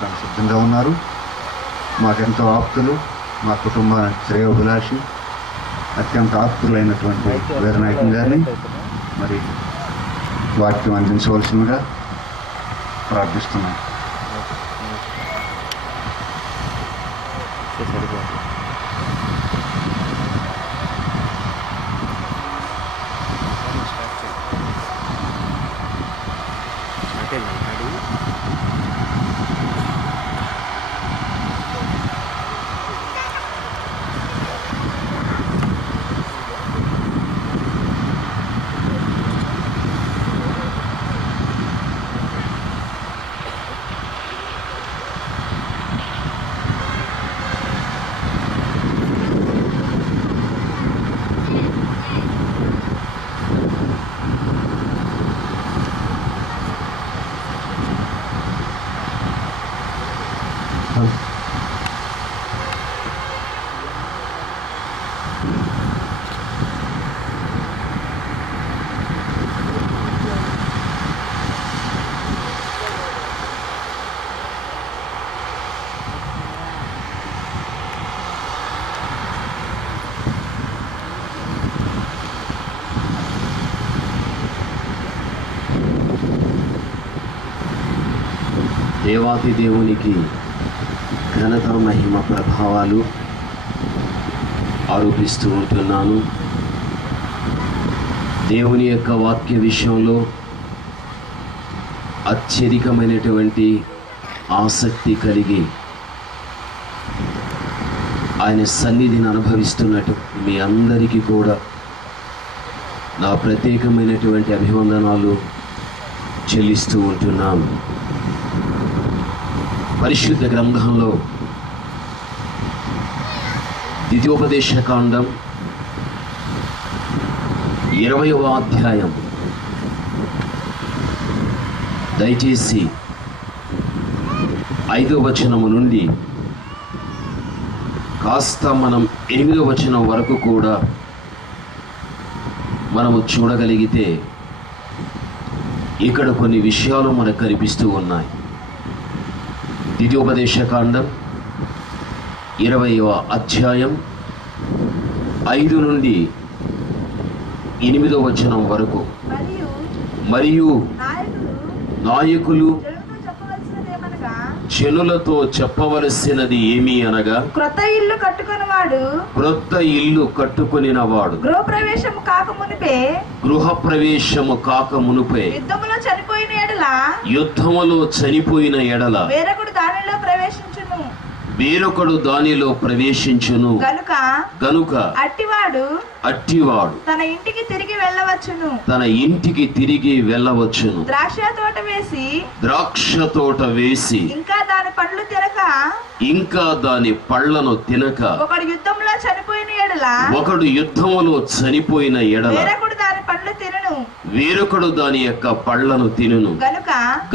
నడిపించడానికి సిద్ధంగా ఉన్నారు. మాకెంతో ఆప్తులు, మా కుటుంబ శ్రేయోభిలాషి, అత్యంత ఆప్తులైనటువంటి వీరనాయకం గారిని మరి వాక్యం అందించవలసిందిగా ప్రార్థిస్తున్నాం. దేవాది దేవునికి ఘనత, మహిమ, ప్రభావాలు ఆరోపిస్తూ ఉంటున్నాను. దేవుని యొక్క వాక్య విషయంలో అత్యధికమైనటువంటి ఆసక్తి కలిగి ఆయన సన్నిధిని అనుభవిస్తున్నట్టు మీ అందరికీ కూడా నా ప్రత్యేకమైనటువంటి అభివందనాలు చెల్లిస్తూ ఉంటున్నాను. పరిశుద్ధ గ్రంథంలో ద్వితీయోపదేశకాండం 20వ అధ్యాయం, దయచేసి 5వ వచనము నుండి కాస్త మనం 8వ వచనం వరకు కూడా మనము చూడగలిగితే ఇక్కడ కొన్ని విషయాలు మనకు కనిపిస్తూ ఉన్నాయి. ద్వితీయోపదేశకాండం 20వ అధ్యాయం 5 నుండి 8వ వచనం వరకు. మరియు నాయకులు జనులతో చెప్పవలసినది ఏమి అనగా, క్రొత్త ఇల్లు కట్టుకొనినవాడు గృహప్రవేశము కాక మునుపే యుద్ధములో చనిపోయిన ఎడల వేరొకడు దానిలో ప్రవేశించును గనుక అట్టివాడు తన ఇంటికి తిరిగి వెళ్ళవచ్చును. ద్రాక్ష తోట వేసి ఇంకా దాని పళ్ళను తినక ఒకడు యుద్ధములో చనిపోయిన ఎడల వేరొకడు దాని యొక్క పళ్ళను తినును.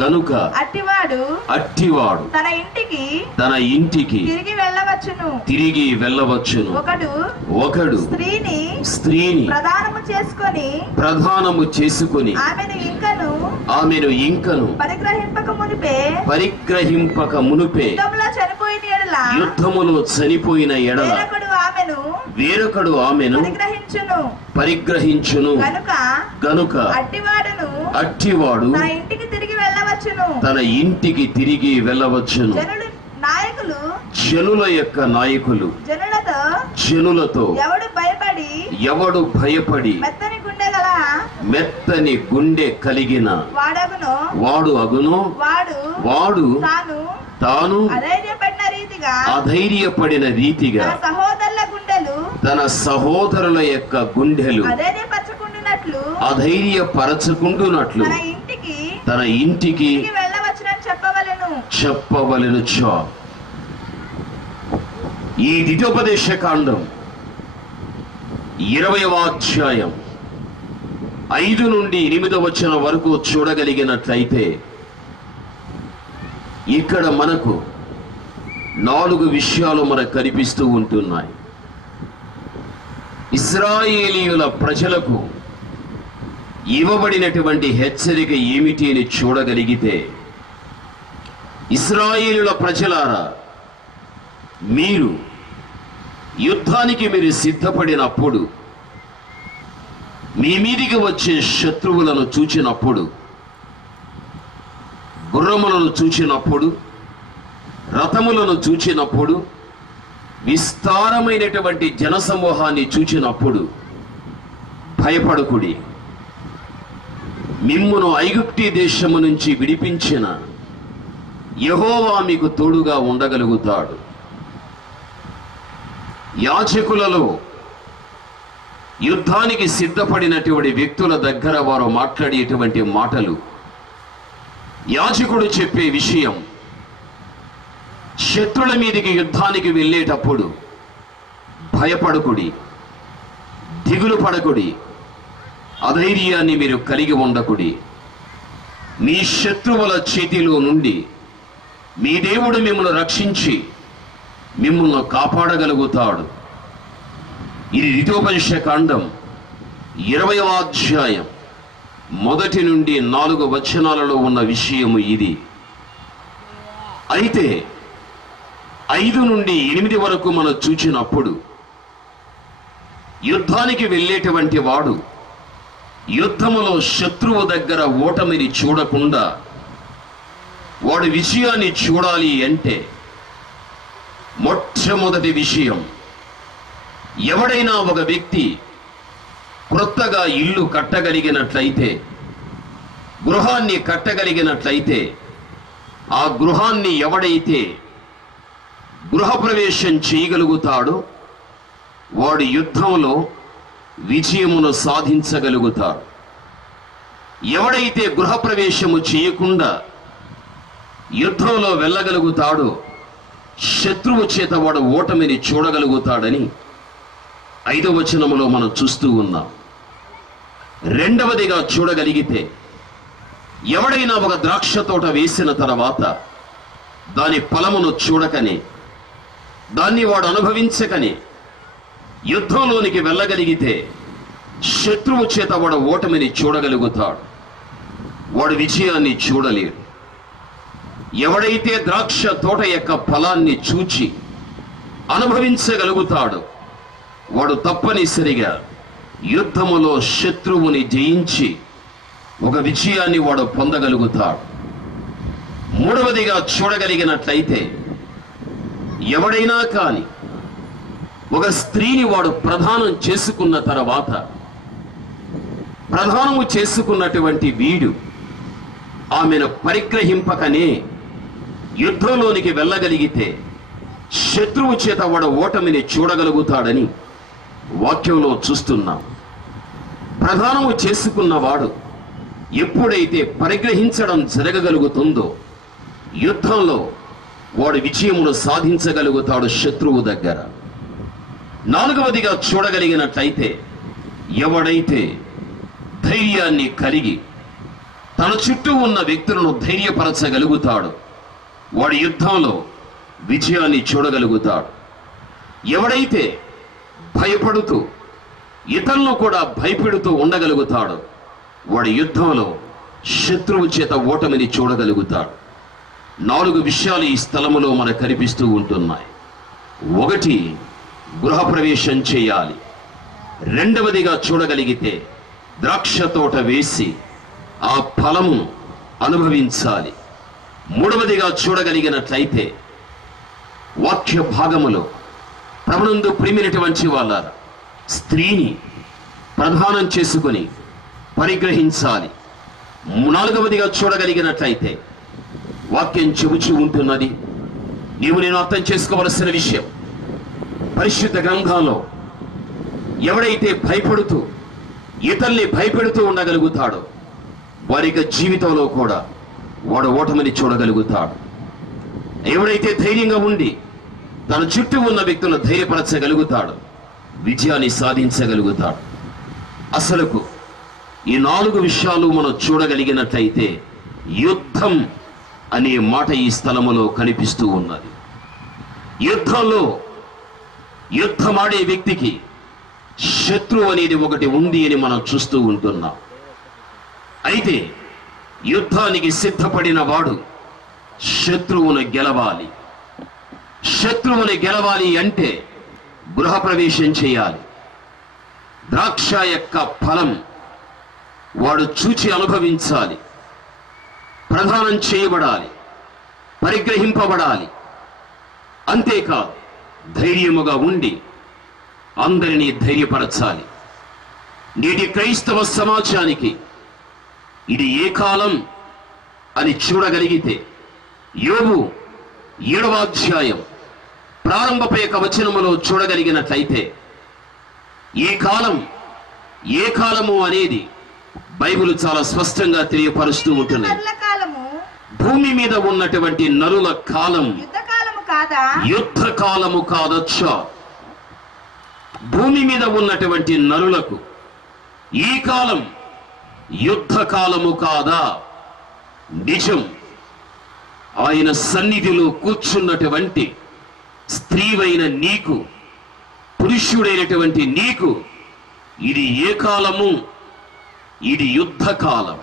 గనుక అట్టివాడు తన ఇంటికి తిరిగి వెళ్ళవచ్చును. ఒకడు స్త్రీని ప్రధానము చేసుకొని ఆమెను ఇంకను పరిగ్రహింపక మునుపే యుద్ధములో చనిపోయిన ఎడల వేరొకడు ఆమెను పరిగ్రహించును. గనుక అట్టివాడు తన ఇంటికి తిరిగి వెళ్ళవచ్చును. జనుల యొక్క నాయకులు జనులతో ఎవడు భయపడి మెత్తని గుండె కలిగిన వాడు అగునో వాడు తాను అధైర్యపడిన రీతిగా తన సహోదరుల యొక్క గుండెలు అధైర్యపరచుకుంటున్నట్లు తన ఇంటికి చెప్పవలెను. ఈ ద్వితీయోపదేశకాండం 20వ అధ్యాయం 5 నుండి 8వ వచనం వరకు చూడగలిగినట్లయితే ఇక్కడ మనకు 4 విషయాలు మనకు కనిపిస్తూ ఉంటున్నాయి. ఇశ్రాయేలీయుల ప్రజలకు ఇవ్వబడినటువంటి హెచ్చరిక ఏమిటి అని చూడగలిగితే ఇశ్రాయేలుల ప్రజలారా, మీరు యుద్ధానికి సిద్ధపడినప్పుడు, మీ మీదికి వచ్చే శత్రువులను చూచినప్పుడు, గుర్రములను చూచినప్పుడు, రథములను చూచినప్పుడు, విస్తారమైనటువంటి జనసమూహాన్ని చూచినప్పుడు భయపడకుడి. మిమ్మును ఐగుప్తు దేశము నుంచి విడిపించిన యెహోవా మీకు తోడుగా ఉండగలుగుతాడు. యాజకులలో యుద్ధానికి సిద్ధపడినటువంటి వ్యక్తుల దగ్గర వారు మాట్లాడేటువంటి మాటలు, యాజకుడు చెప్పే విషయం, శత్రుల మీదికి యుద్ధానికి వెళ్ళేటప్పుడు భయపడకుడి, దిగులు పడకుడి, అధైర్యాన్ని మీరు కలిగి ఉండకుడి. మీ శత్రువుల చేతిలో నుండి మీ దేవుడు మిమ్మల్ని రక్షించి మిమ్మల్ని కాపాడగలుగుతాడు. ఇది ద్వితీయోపదేశకాండం 20వ అధ్యాయం 1 నుండి 4 వచనాలలో ఉన్న విషయము ఇది. అయితే 5 నుండి 8 వరకు మనం చూచినప్పుడు, యుద్ధానికి వెళ్ళేటువంటి వాడు యుద్ధములో శత్రువు దగ్గర ఓటమిని చూడకుండా వాడు విజయాన్ని చూడాలి అంటే, మొట్టమొదటి విషయం, ఎవడైనా ఒక వ్యక్తి క్రొత్తగా ఇల్లు కట్టగలిగినట్లయితే, గృహాన్ని కట్టగలిగినట్లయితే, ఆ గృహాన్ని ఎవడైతే గృహప్రవేశం చేయగలుగుతాడో వాడు యుద్ధంలో విజయమును సాధించగలుగుతాడు. ఎవడైతే గృహప్రవేశము చేయకుండా యుద్ధంలో వెళ్ళగలుగుతాడో శత్రువు చేత వాడు ఓటమిని చూడగలుగుతాడని 5వ వచనములో మనం చూస్తూ ఉన్నాం. రెండవదిగా చూడగలిగితే, ఎవడైనా ఒక ద్రాక్ష తోట వేసిన తర్వాత దాని ఫలమును చూడకనే, దాన్ని వాడు అనుభవించకనే యుద్ధంలోనికి వెళ్ళగలిగితే శత్రువు చేత వాడు ఓటమిని చూడగలుగుతాడు, వాడు విజయాన్ని చూడలేడు. ఎవడైతే ద్రాక్ష తోట యొక్క ఫలాన్ని చూచి అనుభవించగలుగుతాడో వాడు తప్పనిసరిగా యుద్ధములో శత్రువుని జయించి ఒక విజయాన్ని వాడు పొందగలుగుతాడు. మూడవదిగా చూడగలిగినట్లయితే, ఎవడైనా కానీ ఒక స్త్రీని వాడు ప్రదానం చేసుకున్న తర్వాత, ప్రదానము చేసుకున్నటువంటి వీడు ఆమెను పరిగ్రహింపకనే యుద్ధంలోనికి వెళ్ళగలిగితే శత్రువు చేత వాడు ఓటమిని చూడగలుగుతాడని వాక్యంలో చూస్తున్నాం. ప్రదానము చేసుకున్నవాడు ఎప్పుడైతే పరిగ్రహించడం జరగగలుగుతుందో యుద్ధంలో వాడు విజయమును సాధించగలుగుతాడు శత్రువు దగ్గర. నాలుగవదిగా చూడగలిగినట్లయితే, ఎవడైతే ధైర్యాన్ని కలిగి తన చుట్టూ ఉన్న వ్యక్తులను ధైర్యపరచగలుగుతాడు వాడు యుద్ధంలో విజయాన్ని చూడగలుగుతాడు. ఎవడైతే భయపడుతూ ఇతరులను కూడా భయపెడుతూ ఉండగలుగుతాడు వాడు యుద్ధంలో శత్రువు చేత ఓటమిని చూడగలుగుతాడు. 4 విషయాలు ఈ స్థలములో మనకు కనిపిస్తూ ఉంటున్నాయి. 1, గృహప్రవేశం చేయాలి. రెండవదిగా చూడగలిగితే, ద్రాక్ష తోట వేసి ఆ ఫలమును అనుభవించాలి. మూడవదిగా చూడగలిగినట్లయితే, వాక్య భాగములో ప్రభునందు ప్రియమైనటువంటి వాళ్ళారా, స్త్రీని ప్రదానం చేసుకొని పరిగ్రహించాలి. నాలుగవదిగా చూడగలిగినట్లయితే, వాక్యం చెబుతూ ఉంటున్నది, నీవు నేను అర్థం చేసుకోవలసిన విషయం, పరిశుద్ధ గ్రంథంలో ఎవడైతే భయపడుతూ ఇతరుల్ని భయపెడుతూ ఉండగలుగుతాడో వారి జీవితంలో కూడా వాడు ఓటమిని చూడగలుగుతాడు. ఎవడైతే ధైర్యంగా ఉండి తన చుట్టూ ఉన్న వ్యక్తులను ధైర్యపరచగలుగుతాడు విజయాన్ని సాధించగలుగుతాడు. అసలుకు ఈ 4 విషయాలు మనం చూడగలిగినట్లయితే యుద్ధం అనే మాట ఈ స్థలములో కనిపిస్తూ ఉన్నది. యుద్ధంలో యుద్ధమాడే వ్యక్తికి శత్రువు అనేది ఒకటి ఉంది అని మనం చూస్తూ ఉంటున్నాం. అయితే యుద్ధానికి సిద్ధపడిన వాడు శత్రువును గెలవాలి. శత్రువుని గెలవాలి అంటే గృహప్రవేశం చేయాలి. ద్రాక్ష యొక్క ఫలం వాడు చూచి అనుభవించాలి. ప్రదానం చేయబడాలి, పరిగ్రహింపబడాలి. అంతేకాదు ధైర్యముగా ఉండి అందరినీ ధైర్యపరచాలి. నేటి క్రైస్తవ సమాజానికి ఇది ఏ కాలం అని చూడగలిగితే యోబు 7వ అధ్యాయం ప్రారంభపు యొక్క వచనములో చూడగలిగినట్లయితే ఈ కాలం ఏ కాలము అనేది బైబిల్ చాలా స్పష్టంగా తెలియపరుస్తూ ఉంటుంది. భూమి మీద ఉన్నటువంటి నరుల కాలం యుద్ధ కాలము కాదచ్చా? భూమి మీద ఉన్నటువంటి నరులకు ఈ కాలం యుద్ధ కాలము కాదా? నిజం. ఆయన సన్నిధిలో కూర్చున్నటువంటి స్త్రీవైన నీకు, పురుషుడైనటువంటి నీకు ఇది ఏ కాలము? ఇది యుద్ధ కాలం.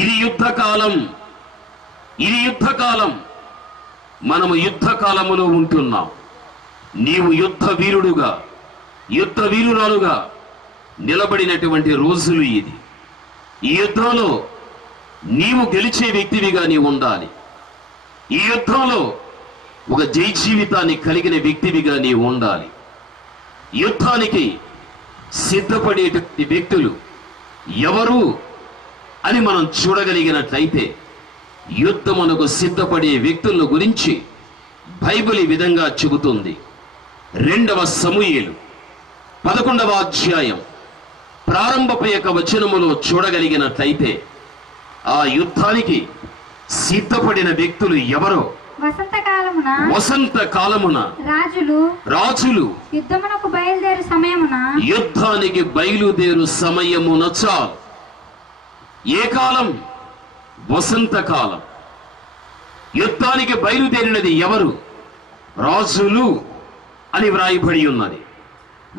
ఇది యుద్ధ కాలం. ఇది యుద్ధ కాలం. మనము యుద్ధ కాలములో ఉంటున్నాం. నీవు యుద్ధ వీరుడుగా, యుద్ధ వీరురాలుగా నిలబడినటువంటి రోజులు ఇది. ఈ యుద్ధంలో నీవు గెలిచే వ్యక్తివిగా నీవు ఉండాలి. ఈ యుద్ధంలో ఒక జై జీవితాన్ని కలిగిన వ్యక్తివిగా నీవు ఉండాలి. యుద్ధానికి సిద్ధపడేటువంటి వ్యక్తులు ఎవరు అని మనం చూడగలిగినట్లయితే యుద్ధమునకు సిద్ధపడే వ్యక్తుల గురించి బైబిల్ ఈ విధంగా చెబుతుంది. 2వ సమూయేలు 11వ అధ్యాయం ప్రారంభపు యొక్క వచనములో చూడగలిగినట్లయితే ఆ యుద్ధానికి సిద్ధపడిన వ్యక్తులు ఎవరో? వసంత కాలమున రాజులు యుద్ధమునకు బయలుదేరు సమయమున, యుద్ధానికి బయలుదేరు సమయమున చాలు. ఏ కాలం? వసంత కాలం. యుద్ధానికి బయలుదేరినది ఎవరు? రాజులు అని వ్రాయబడి ఉన్నది.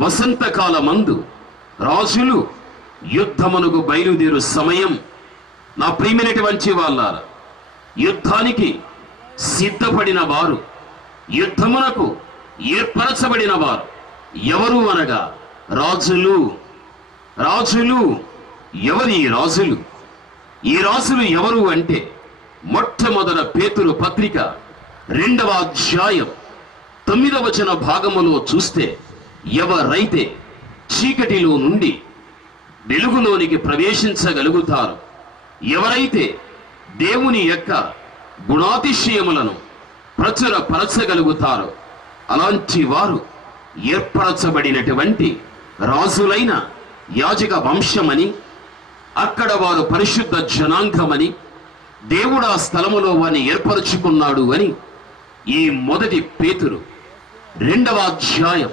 వసంత కాలమందు రాజులు యుద్ధమునకు బయలుదేరు సమయం. నా ప్రియమైనటువంటి వాళ్ళారా, యుద్ధానికి సిద్ధపడిన వారు, యుద్ధమునకు ఏర్పరచబడిన వారు ఎవరు అనగా రాజులు. రాజులు ఎవరి రాజులు? ఈ రాజులు ఎవరు అంటే మొట్టమొదట పేతురు పత్రిక 2వ అధ్యాయం 9వ వచన భాగములో చూస్తే, ఎవరైతే చీకటిలో నుండి వెలుగులోనికి ప్రవేశించగలుగుతారు, ఎవరైతే దేవుని యొక్క గుణాతిశయములను ప్రచురపరచగలుగుతారో అలాంటి వారు ఏర్పరచబడినటువంటి రాజులైన యాజక వంశమని, అక్కడ వారు పరిశుద్ధ జనాంగమని, దేవుడు ఆ స్థలములో వారిని ఏర్పరచుకున్నాడు అని ఈ మొదటి పేతురు 2వ అధ్యాయం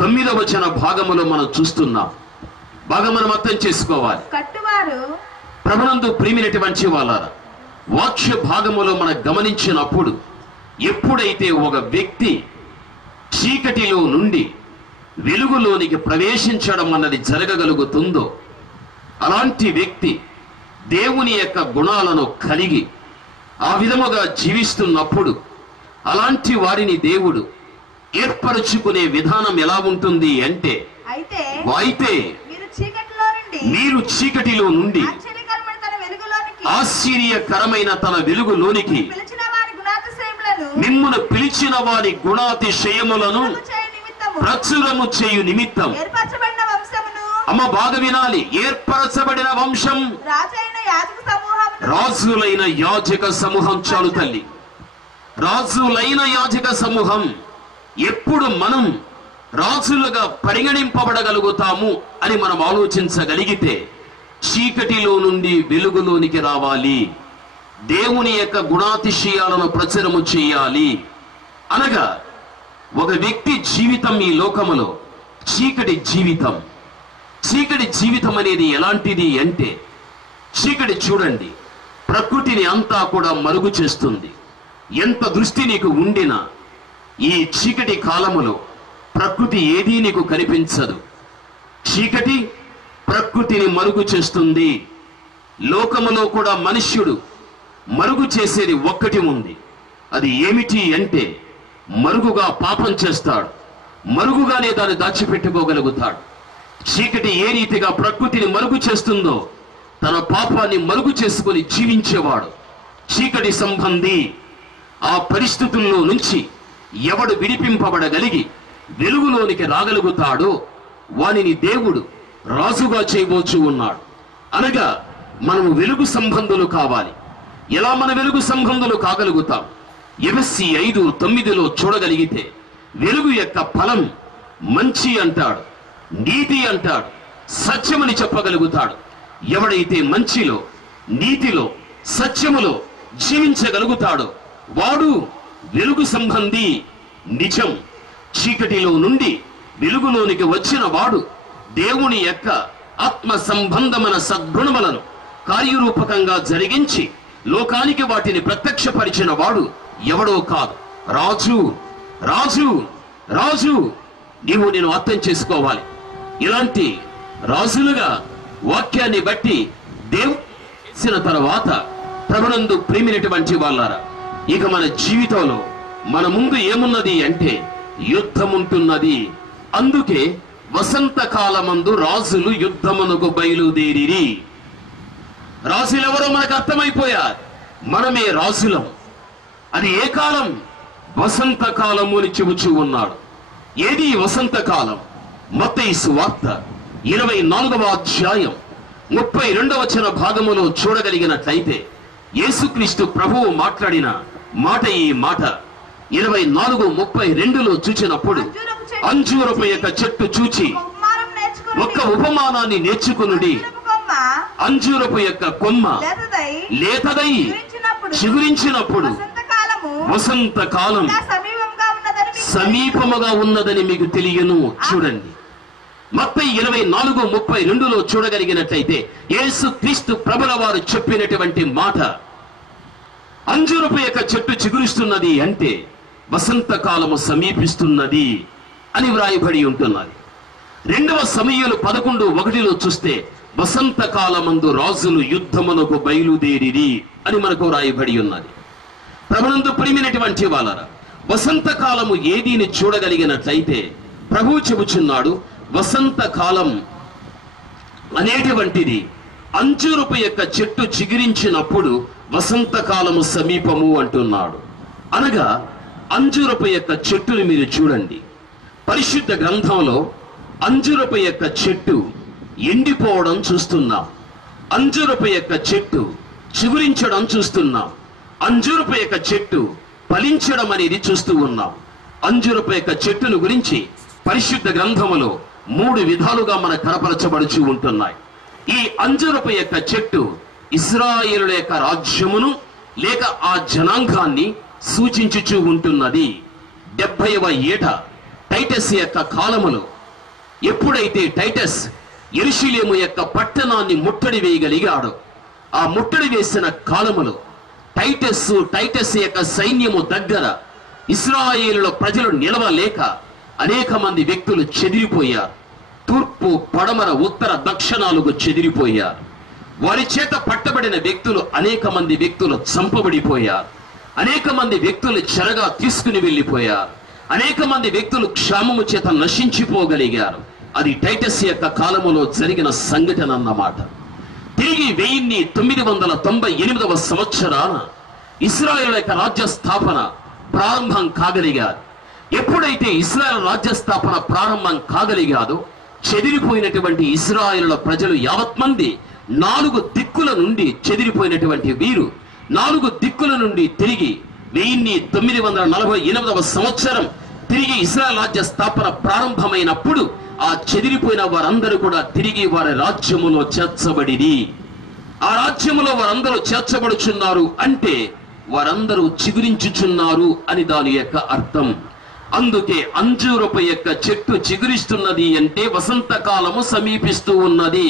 9వ వచన భాగములో మనం చూస్తున్నాం. బాగా మనం అర్థం చేసుకోవాలి. ప్రభునందు ప్రియమైనటువంటి వాళ్ళారా, వాక్య భాగములో మనం గమనించినప్పుడు ఎప్పుడైతే ఒక వ్యక్తి చీకటిలో నుండి వెలుగులోనికి ప్రవేశించడం అన్నది జరగగలుగుతుందో అలాంటి వ్యక్తి దేవుని యొక్క గుణాలను కలిగి ఆ విధముగా జీవిస్తున్నప్పుడు అలాంటి వారిని దేవుడు ఏర్పరచుకునే విధానం ఎలా ఉంటుంది అంటే, అయితే మీరు చీకటిలో నుండి ఆశ్చర్యకరమైన తన వెలుగులోనికి మిమ్మును పిలిచిన వారి గుణాతిశయములను ప్రచురము చేయు నిమిత్తం. అమ్మ బాగా వినాలి. ఏర్పరచబడిన వంశం, రాజులైన యాజక సమూహం. చాలు తల్లి, రాజులైన యాజక సమూహం. ఎప్పుడు మనం రాజులుగా పరిగణింపబడగలుగుతాము అని మనం ఆలోచించగలిగితే చీకటిలో నుండి వెలుగులోనికి రావాలి, దేవుని యొక్క గుణాతిశయాలను ప్రచురము చేయాలి. అనగా ఒక వ్యక్తి జీవితం ఈ లోకములో చీకటి జీవితం. చీకటి జీవితం అనేది ఎలాంటిది అంటే, చీకటి చూడండి ప్రకృతిని అంతా కూడా మరుగు చేస్తుంది. ఎంత దృష్టి నీకు ఉండినా ఈ చీకటి కాలములో ప్రకృతి ఏదీ నీకు కనిపించదు. చీకటి ప్రకృతిని మరుగు చేస్తుంది. లోకములో కూడా మనుష్యుడు మరుగు చేసేది ఒక్కటి ఉంది. అది ఏమిటి అంటే మరుగుగా పాపం చేస్తాడు, మరుగుగానే దాన్ని దాచిపెట్టుకోగలుగుతాడు. చీకటి ఏ రీతిగా ప్రకృతిని మరుగు చేస్తుందో తన పాపాన్ని మరుగు చేసుకుని జీవించేవాడు చీకటి సంబంధి. ఆ పరిస్థితుల్లో నుంచి ఎవడు విడిపింపబడగలిగి వెలుగులోనికి రాగలుగుతాడో వానిని దేవుడు రాజుగా చేయబోచు ఉన్నాడు. అనగా మనము వెలుగు సంబంధులు కావాలి. ఎలా మన వెలుగు సంబంధులు కాగలుగుతాం? ఎఫెసీ 5:9 చూడగలిగితే వెలుగు యొక్క ఫలం మంచి అంటాడు, నీతి అంటాడు, సత్యమని చెప్పగలుగుతాడు. ఎవడైతే మంచిలో, నీతిలో, సత్యములో జీవించగలుగుతాడో వాడు వెలుగు సంబంధి. నిజం. చీకటిలో నుండి వెలుగులోనికి వచ్చిన వాడు దేవుని యొక్క ఆత్మ సంబంధమైన సద్గుణములను కార్యరూపకంగా జరిగించి లోకానికి వాటిని ప్రత్యక్షపరిచిన వాడు ఎవడో కాదు, రాజు. రాజు రాజు నీవు నేను అర్థం చేసుకోవాలి. ఇలాంటి రాజులుగా వాక్యాన్ని బట్టి దేవుడు చేసిన తర్వాత ప్రభునందు ప్రేమినటువంటి వాళ్ళారా, ఇక మన జీవితంలో మన ముందు ఏమున్నది అంటే యుద్ధం ఉంటున్నది. అందుకే వసంతకాలమందు రాజులు యుద్ధమునకు బయలుదేరిరి. రాజులెవరో మనకు అర్థమైపోయారు, మనమే రాజులం. అది ఏ కాలం? వసంతకాలము అని చెబుచూ ఉన్నాడు. ఏది వసంతకాలం? మత్తయి సువార్త 24వ అధ్యాయం 32వ వచన భాగములో చూడగలిగినట్లయితే యేసుక్రీస్తు ప్రభువు మాట్లాడిన మాట ఈ మాట. 24:32 చూచినప్పుడు అంజూరపు యొక్క చెట్టు చూచి ఒక్క ఉపమానాన్ని నేర్చుకునుడి. అంజూరపు యొక్క కొమ్మ లేతదై చిగురించినప్పుడు వసంతకాలం సమీపముగా ఉన్నదని మీకు తెలియను. చూడండి, మత్తయి 24:32 చూడగలిగినట్లయితే యేసుక్రీస్తు ప్రభుల వారు చెప్పినటువంటి మాట, అంజూరపు యొక్క చెట్టు చిగురిస్తున్నది అంటే వసంతకాలము సమీపిస్తున్నది అని వ్రాయబడి ఉంటున్నది. 2వ సమూయేలు 11:1 చూస్తే వసంతకాలమందు రాజులు యుద్ధమునకు బయలుదేరిరి అని మనకు వ్రాయబడి ఉన్నది. ప్రభునందు ప్రియమైనటువంటి వాళ్ళారా, వసంతకాలము ఏదీని చూడగలిగినట్లయితే ప్రభువు చెబుచున్నాడు, వసంతకాలం అనేటువంటిది అంజూరపు యొక్క చెట్టు చిగురించినప్పుడు వసంతకాలము సమీపము అంటున్నాడు. అనగా అంజూరపు యొక్క చెట్టుని మీరు చూడండి. పరిశుద్ధ గ్రంథంలో అంజూరపు యొక్క చెట్టు ఎండిపోవడం చూస్తున్నాం, అంజూరపు యొక్క చెట్టు చిగురించడం చూస్తున్నాం, అంజూరపు యొక్క చెట్టు ఫలించడం అనేది చూస్తూ ఉన్నాం. అంజూరపు యొక్క చెట్టును గురించి పరిశుద్ధ గ్రంథములో 3 విధాలుగా మన కనపరచబడుచు ఉంటున్నాయి. ఈ అంజూరపు యొక్క చెట్టు ఇశ్రాయేలుల యొక్క రాజ్యమును లేక ఆ జనాంగాన్ని సూచించుచూ ఉంటున్నది. 70వ ఏట టైటస్ యొక్క కాలములో ఎప్పుడైతే టైటస్ యెరూషలేము యొక్క పట్టణాన్ని ముట్టడి వేయగలిగాడో, ఆ ముట్టడి వేసిన కాలములో టైటస్ యొక్క సైన్యము దగ్గర ఇశ్రాయేలుల ప్రజలు నిలవలేక అనేక మంది వ్యక్తులు చెదిరిపోయారు. తూర్పు, పడమర, ఉత్తర, దక్షిణాలకు చెదిరిపోయారు. వారి చేత పట్టబడిన వ్యక్తులు అనేక మంది వ్యక్తులు చంపబడిపోయారు. అనేక మంది వ్యక్తులు చెరగా తీసుకుని వెళ్ళిపోయారు. అనేక మంది వ్యక్తులు క్షామము చేత నశించిపోగలిగారు. అది టైటస్ యొక్క కాలములో జరిగిన సంఘటన అన్నమాట. తిరిగి 1998వ సంవత్సరాన ఇశ్రాయేలు యొక్క రాజ్య స్థాపన ప్రారంభం కాగలిగారు. ఎప్పుడైతే ఇశ్రాయేలు రాజ్య స్థాపన ప్రారంభం కాగలిగాదో చెదిరిపోయినటువంటి ఇశ్రాయేలుల ప్రజలు యావత్ మంది 4 దిక్కుల నుండి చెదిరిపోయినటువంటి వీరు 4 దిక్కుల నుండి తిరిగి 1948వ సంవత్సరం తిరిగి ఇశ్రాయేలు రాజ్య స్థాపన ప్రారంభమైనప్పుడు ఆ చెదిరిపోయిన వారందరూ కూడా తిరిగి వారి రాజ్యములో చేర్చబడిరి. ఆ రాజ్యములో వారందరూ చేర్చబడుచున్నారు అంటే వారందరూ చిగురించుచున్నారు అని దాని యొక్క అర్థం. అందుకే అంజూరపు యొక్క చెట్టు చిగురిస్తున్నది అంటే వసంతకాలము సమీపిస్తూ ఉన్నది.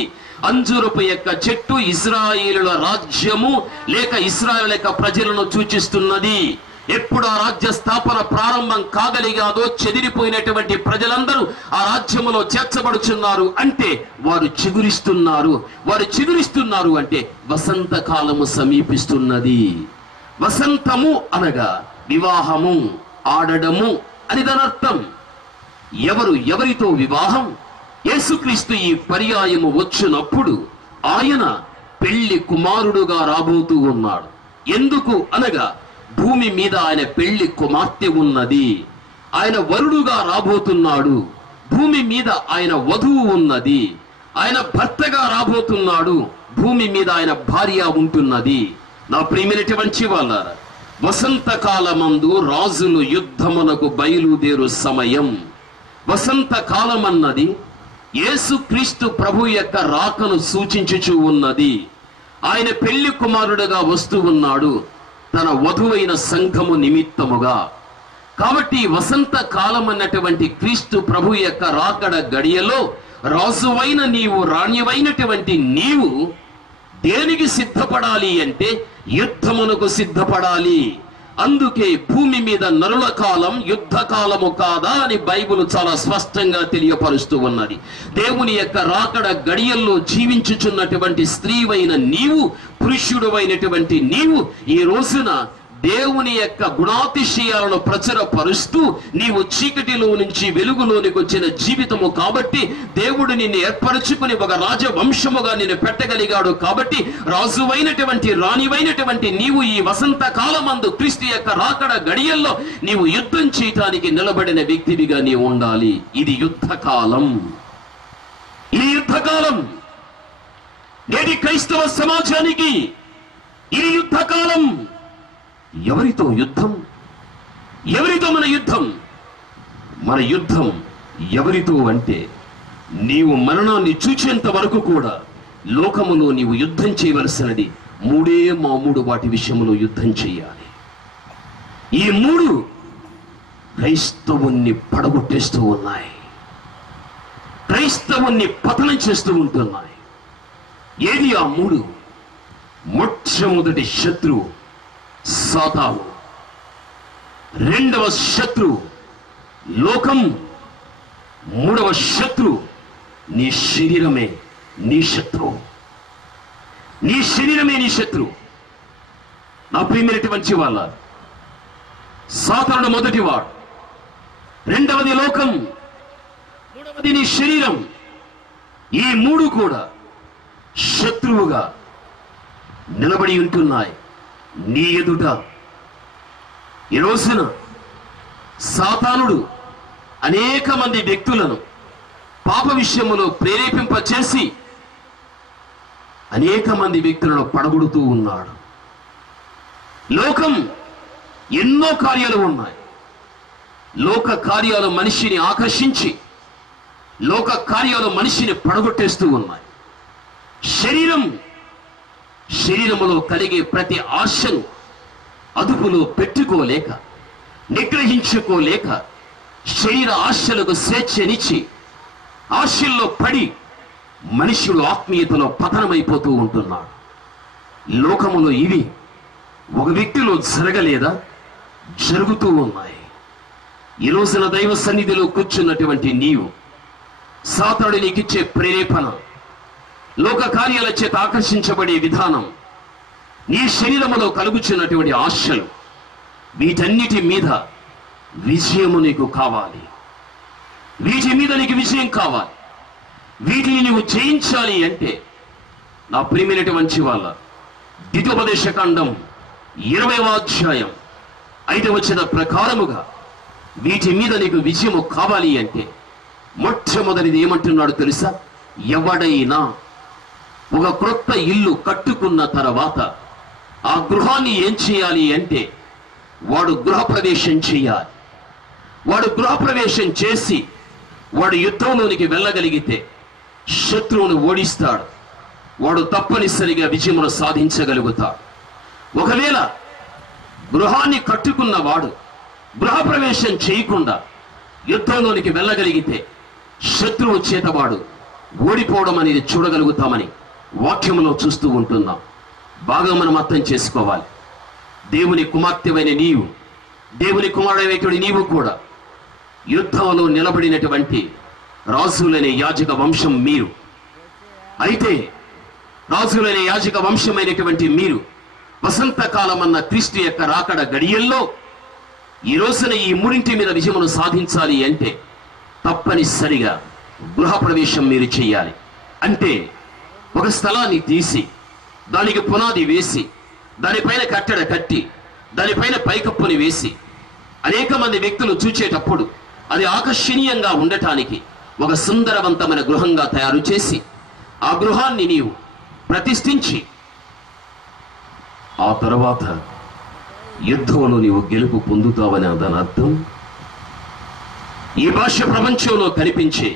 అంజూరపు యొక్క చెట్టు ఇశ్రాయేలుల రాజ్యము లేక ఇశ్రాయేలు యొక్క ప్రజలను సూచిస్తున్నది. ఎప్పుడు ఆ రాజ్య స్థాపన ప్రారంభం కాగలిగాదో చెదిరిపోయినటువంటి ప్రజలందరూ ఆ రాజ్యములో చేర్చబడుచున్నారు అంటే వారు చిగురిస్తున్నారు అంటే వసంతకాలము సమీపిస్తున్నది. వసంతము అనగా వివాహము, ఆడడము అని దాని అర్థం. ఎవరితో వివాహం? యేసుక్రీస్తు ఈ పర్యాయము వచ్చినప్పుడు ఆయన పెళ్లి కుమారుడుగా రాబోతూ ఉన్నాడు. ఎందుకు అనగా భూమి మీద ఆయన పెళ్లి కుమార్తె ఉన్నది, ఆయన వరుడుగా రాబోతున్నాడు. భూమి మీద ఆయన వధువు ఉన్నది, ఆయన భర్తగా రాబోతున్నాడు. భూమి మీద ఆయన భార్య ఉంటున్నది. నా ప్రియమైనటువంటి వాళ్ళారా, వసంతకాలమందు రాజులు యుద్ధమునకు బయలుదేరు సమయం. వసంతకాలం అన్నది యేసుక్రీస్తు ప్రభు యొక్క రాకను సూచించుచూ ఉన్నది. ఆయన పెళ్లి కుమారుడుగా వస్తూ ఉన్నాడు తన వధువైన సంఘము నిమిత్తముగా. కాబట్టి వసంత కాలం అన్నటువంటి క్రీస్తు ప్రభు యొక్క రాకడ గడియలో రాజువైన నీవు, రాణివైనటువంటి నీవు దేనికి సిద్ధపడాలి అంటే యుద్ధమునకు సిద్ధపడాలి. అందుకే భూమి మీద నరుల కాలం యుద్ధ కాలము కాదా అని బైబిల్ చాలా స్పష్టంగా తెలియపరుస్తూ ఉన్నది. దేవుని యొక్క రాకడ గడియల్లో జీవించుచున్నటువంటి స్త్రీవైన నీవు, పురుషుడు అయినటువంటి నీవు ఈ రోజున దేవుని యొక్క గుణాతిశయాలను ప్రచురపరుస్తూ నీవు చీకటిలో నుంచి వెలుగులోనికి వచ్చిన జీవితము కాబట్టి దేవుడు నిన్ను ఏర్పరచుకుని ఒక రాజవంశముగా నిన్ను పెట్టగలిగాడు. కాబట్టి రాజువైనటువంటి, రాణివైనటువంటి నీవు ఈ వసంత కాలమందు క్రీస్తు యొక్క రాకడ గడియల్లో నీవు యుద్ధం చేయటానికి నిలబడిన వ్యక్తివిగా నీవు ఉండాలి. ఇది యుద్ధకాలం. ఇది యుద్ధకాలం. నేటి క్రైస్తవ సమాజానికి ఇది యుద్ధకాలం. ఎవరితో యుద్ధం? ఎవరితో మన యుద్ధం? మన యుద్ధం ఎవరితో అంటే నీవు మరణాన్ని చూచేంత వరకు కూడా లోకములో నీవు యుద్ధం చేయవలసినది మూడు వాటి విషయంలో యుద్ధం చేయాలి. ఈ మూడు క్రైస్తవుణ్ణి పడగొట్టేస్తూ ఉన్నాయి, క్రైస్తవుణ్ణి పతనం చేస్తూ ఉంటున్నాయి. ఏది ఆ మూడు? మొట్టమొదటి శత్రువు సాతాను, రెండవ శత్రువు లోకం, మూడవ శత్రువు నీ శరీరమే నీ శత్రువు. నీ శరీరమే నీ శత్రువు. నా ప్రియమైనటువంటి వాళ్ళ, సాతానుడు మొదటివాడు, రెండవది లోకం, మూడవది నీ శరీరం. ఈ మూడు కూడా శత్రువుగా నిలబడి ఉంటున్నాయి నీ ఎదుట. ఈ రోజున సాతానుడు అనేక మంది వ్యక్తులను పాప విషయములో ప్రేరేపింపచేసి అనేక మంది వ్యక్తులను పడగొడుతూ ఉన్నాడు. లోకం ఎన్నో కార్యాలు ఉన్నాయి. లోక కార్యాలు మనిషిని ఆకర్షించి లోక కార్యాలు మనిషిని పడగొట్టేస్తూ ఉన్నాయి. శరీరములో కలిగే ప్రతి ఆశను అదుపులో పెట్టుకోలేక, నిగ్రహించుకోలేక శరీర ఆశలకు స్వేచ్ఛనిచ్చి ఆశల్లో పడి మనుషులు ఆత్మీయతలో పతనమైపోతూ ఉంటున్నాడు. లోకములో ఇవి ఒక వ్యక్తిలో జరగలేదా? జరుగుతూ ఉన్నాయి. ఈ రోజున దైవ సన్నిధిలో కూర్చున్నటువంటి నీవు సాతానుడు నీకిచ్చే ప్రేరేపణ, లోక కార్యాల చేత ఆకర్షించబడే విధానం, నీ శరీరములో కలుగుచున్నటువంటి ఆశలు, వీటన్నిటి మీద విజయము నీకు కావాలి. వీటి మీద నీకు విజయం కావాలి. వీటిని నీవు జయించాలి అంటే నా ప్రియమైనటువంటి వాళ్ళ, ద్వితోపదేశకాండం 20వ అధ్యాయం 5వ వచన ప్రకారముగా వీటి మీద నీకు విజయము కావాలి అంటే మొట్టమొదటిది ఏమంటున్నాడు తెలుసా? ఎవడైనా ఒక క్రొత్త ఇల్లు కట్టుకున్న తర్వాత ఆ గృహాన్ని ఏం చేయాలి అంటే వాడు గృహప్రవేశం చేయాలి. వాడు గృహప్రవేశం చేసి వాడు యుద్ధంలోనికి వెళ్ళగలిగితే శత్రువును ఓడిస్తాడు. వాడు తప్పనిసరిగా విజయమును సాధించగలుగుతాడు. ఒకవేళ గృహాన్ని కట్టుకున్న వాడు గృహప్రవేశం చేయకుండా యుద్ధంలోనికి వెళ్ళగలిగితే శత్రువు చేతవాడు ఓడిపోవడం అనేది చూడగలుగుతామని వాక్యంలో చూస్తూ ఉంటున్నాం. బాగా మనం అర్థం చేసుకోవాలి. దేవుని కుమార్తెవైన నీవు దేవుని కుమారుడైనటువంటి నీవు కూడా యుద్ధంలో నిలబడినటువంటి రాజులనే యాజక వంశం మీరు. అయితే రాజులనే యాజక వంశమైనటువంటి మీరు వసంతకాలం అన్న క్రీస్తు యొక్క రాకడ గడియల్లో ఈ రోజున ఈ మూడింటి మీద విజయమును సాధించాలి అంటే తప్పనిసరిగా గృహప్రవేశం మీరు చేయాలి. అంటే ఒక స్థలాన్ని తీసి దానికి పునాది వేసి దానిపైన కట్టడ కట్టి దానిపైన పైకప్పుని వేసి అనేక మంది వ్యక్తులు చూచేటప్పుడు అది ఆకర్షణీయంగా ఉండటానికి ఒక సుందరవంతమైన గృహంగా తయారు చేసి ఆ గృహాన్ని నీవు ప్రతిష్ఠించి ఆ తర్వాత యుద్ధంలో నీవు గెలుపు పొందుతావని దాని అర్థం. ఈ భాష ప్రపంచంలో కనిపించే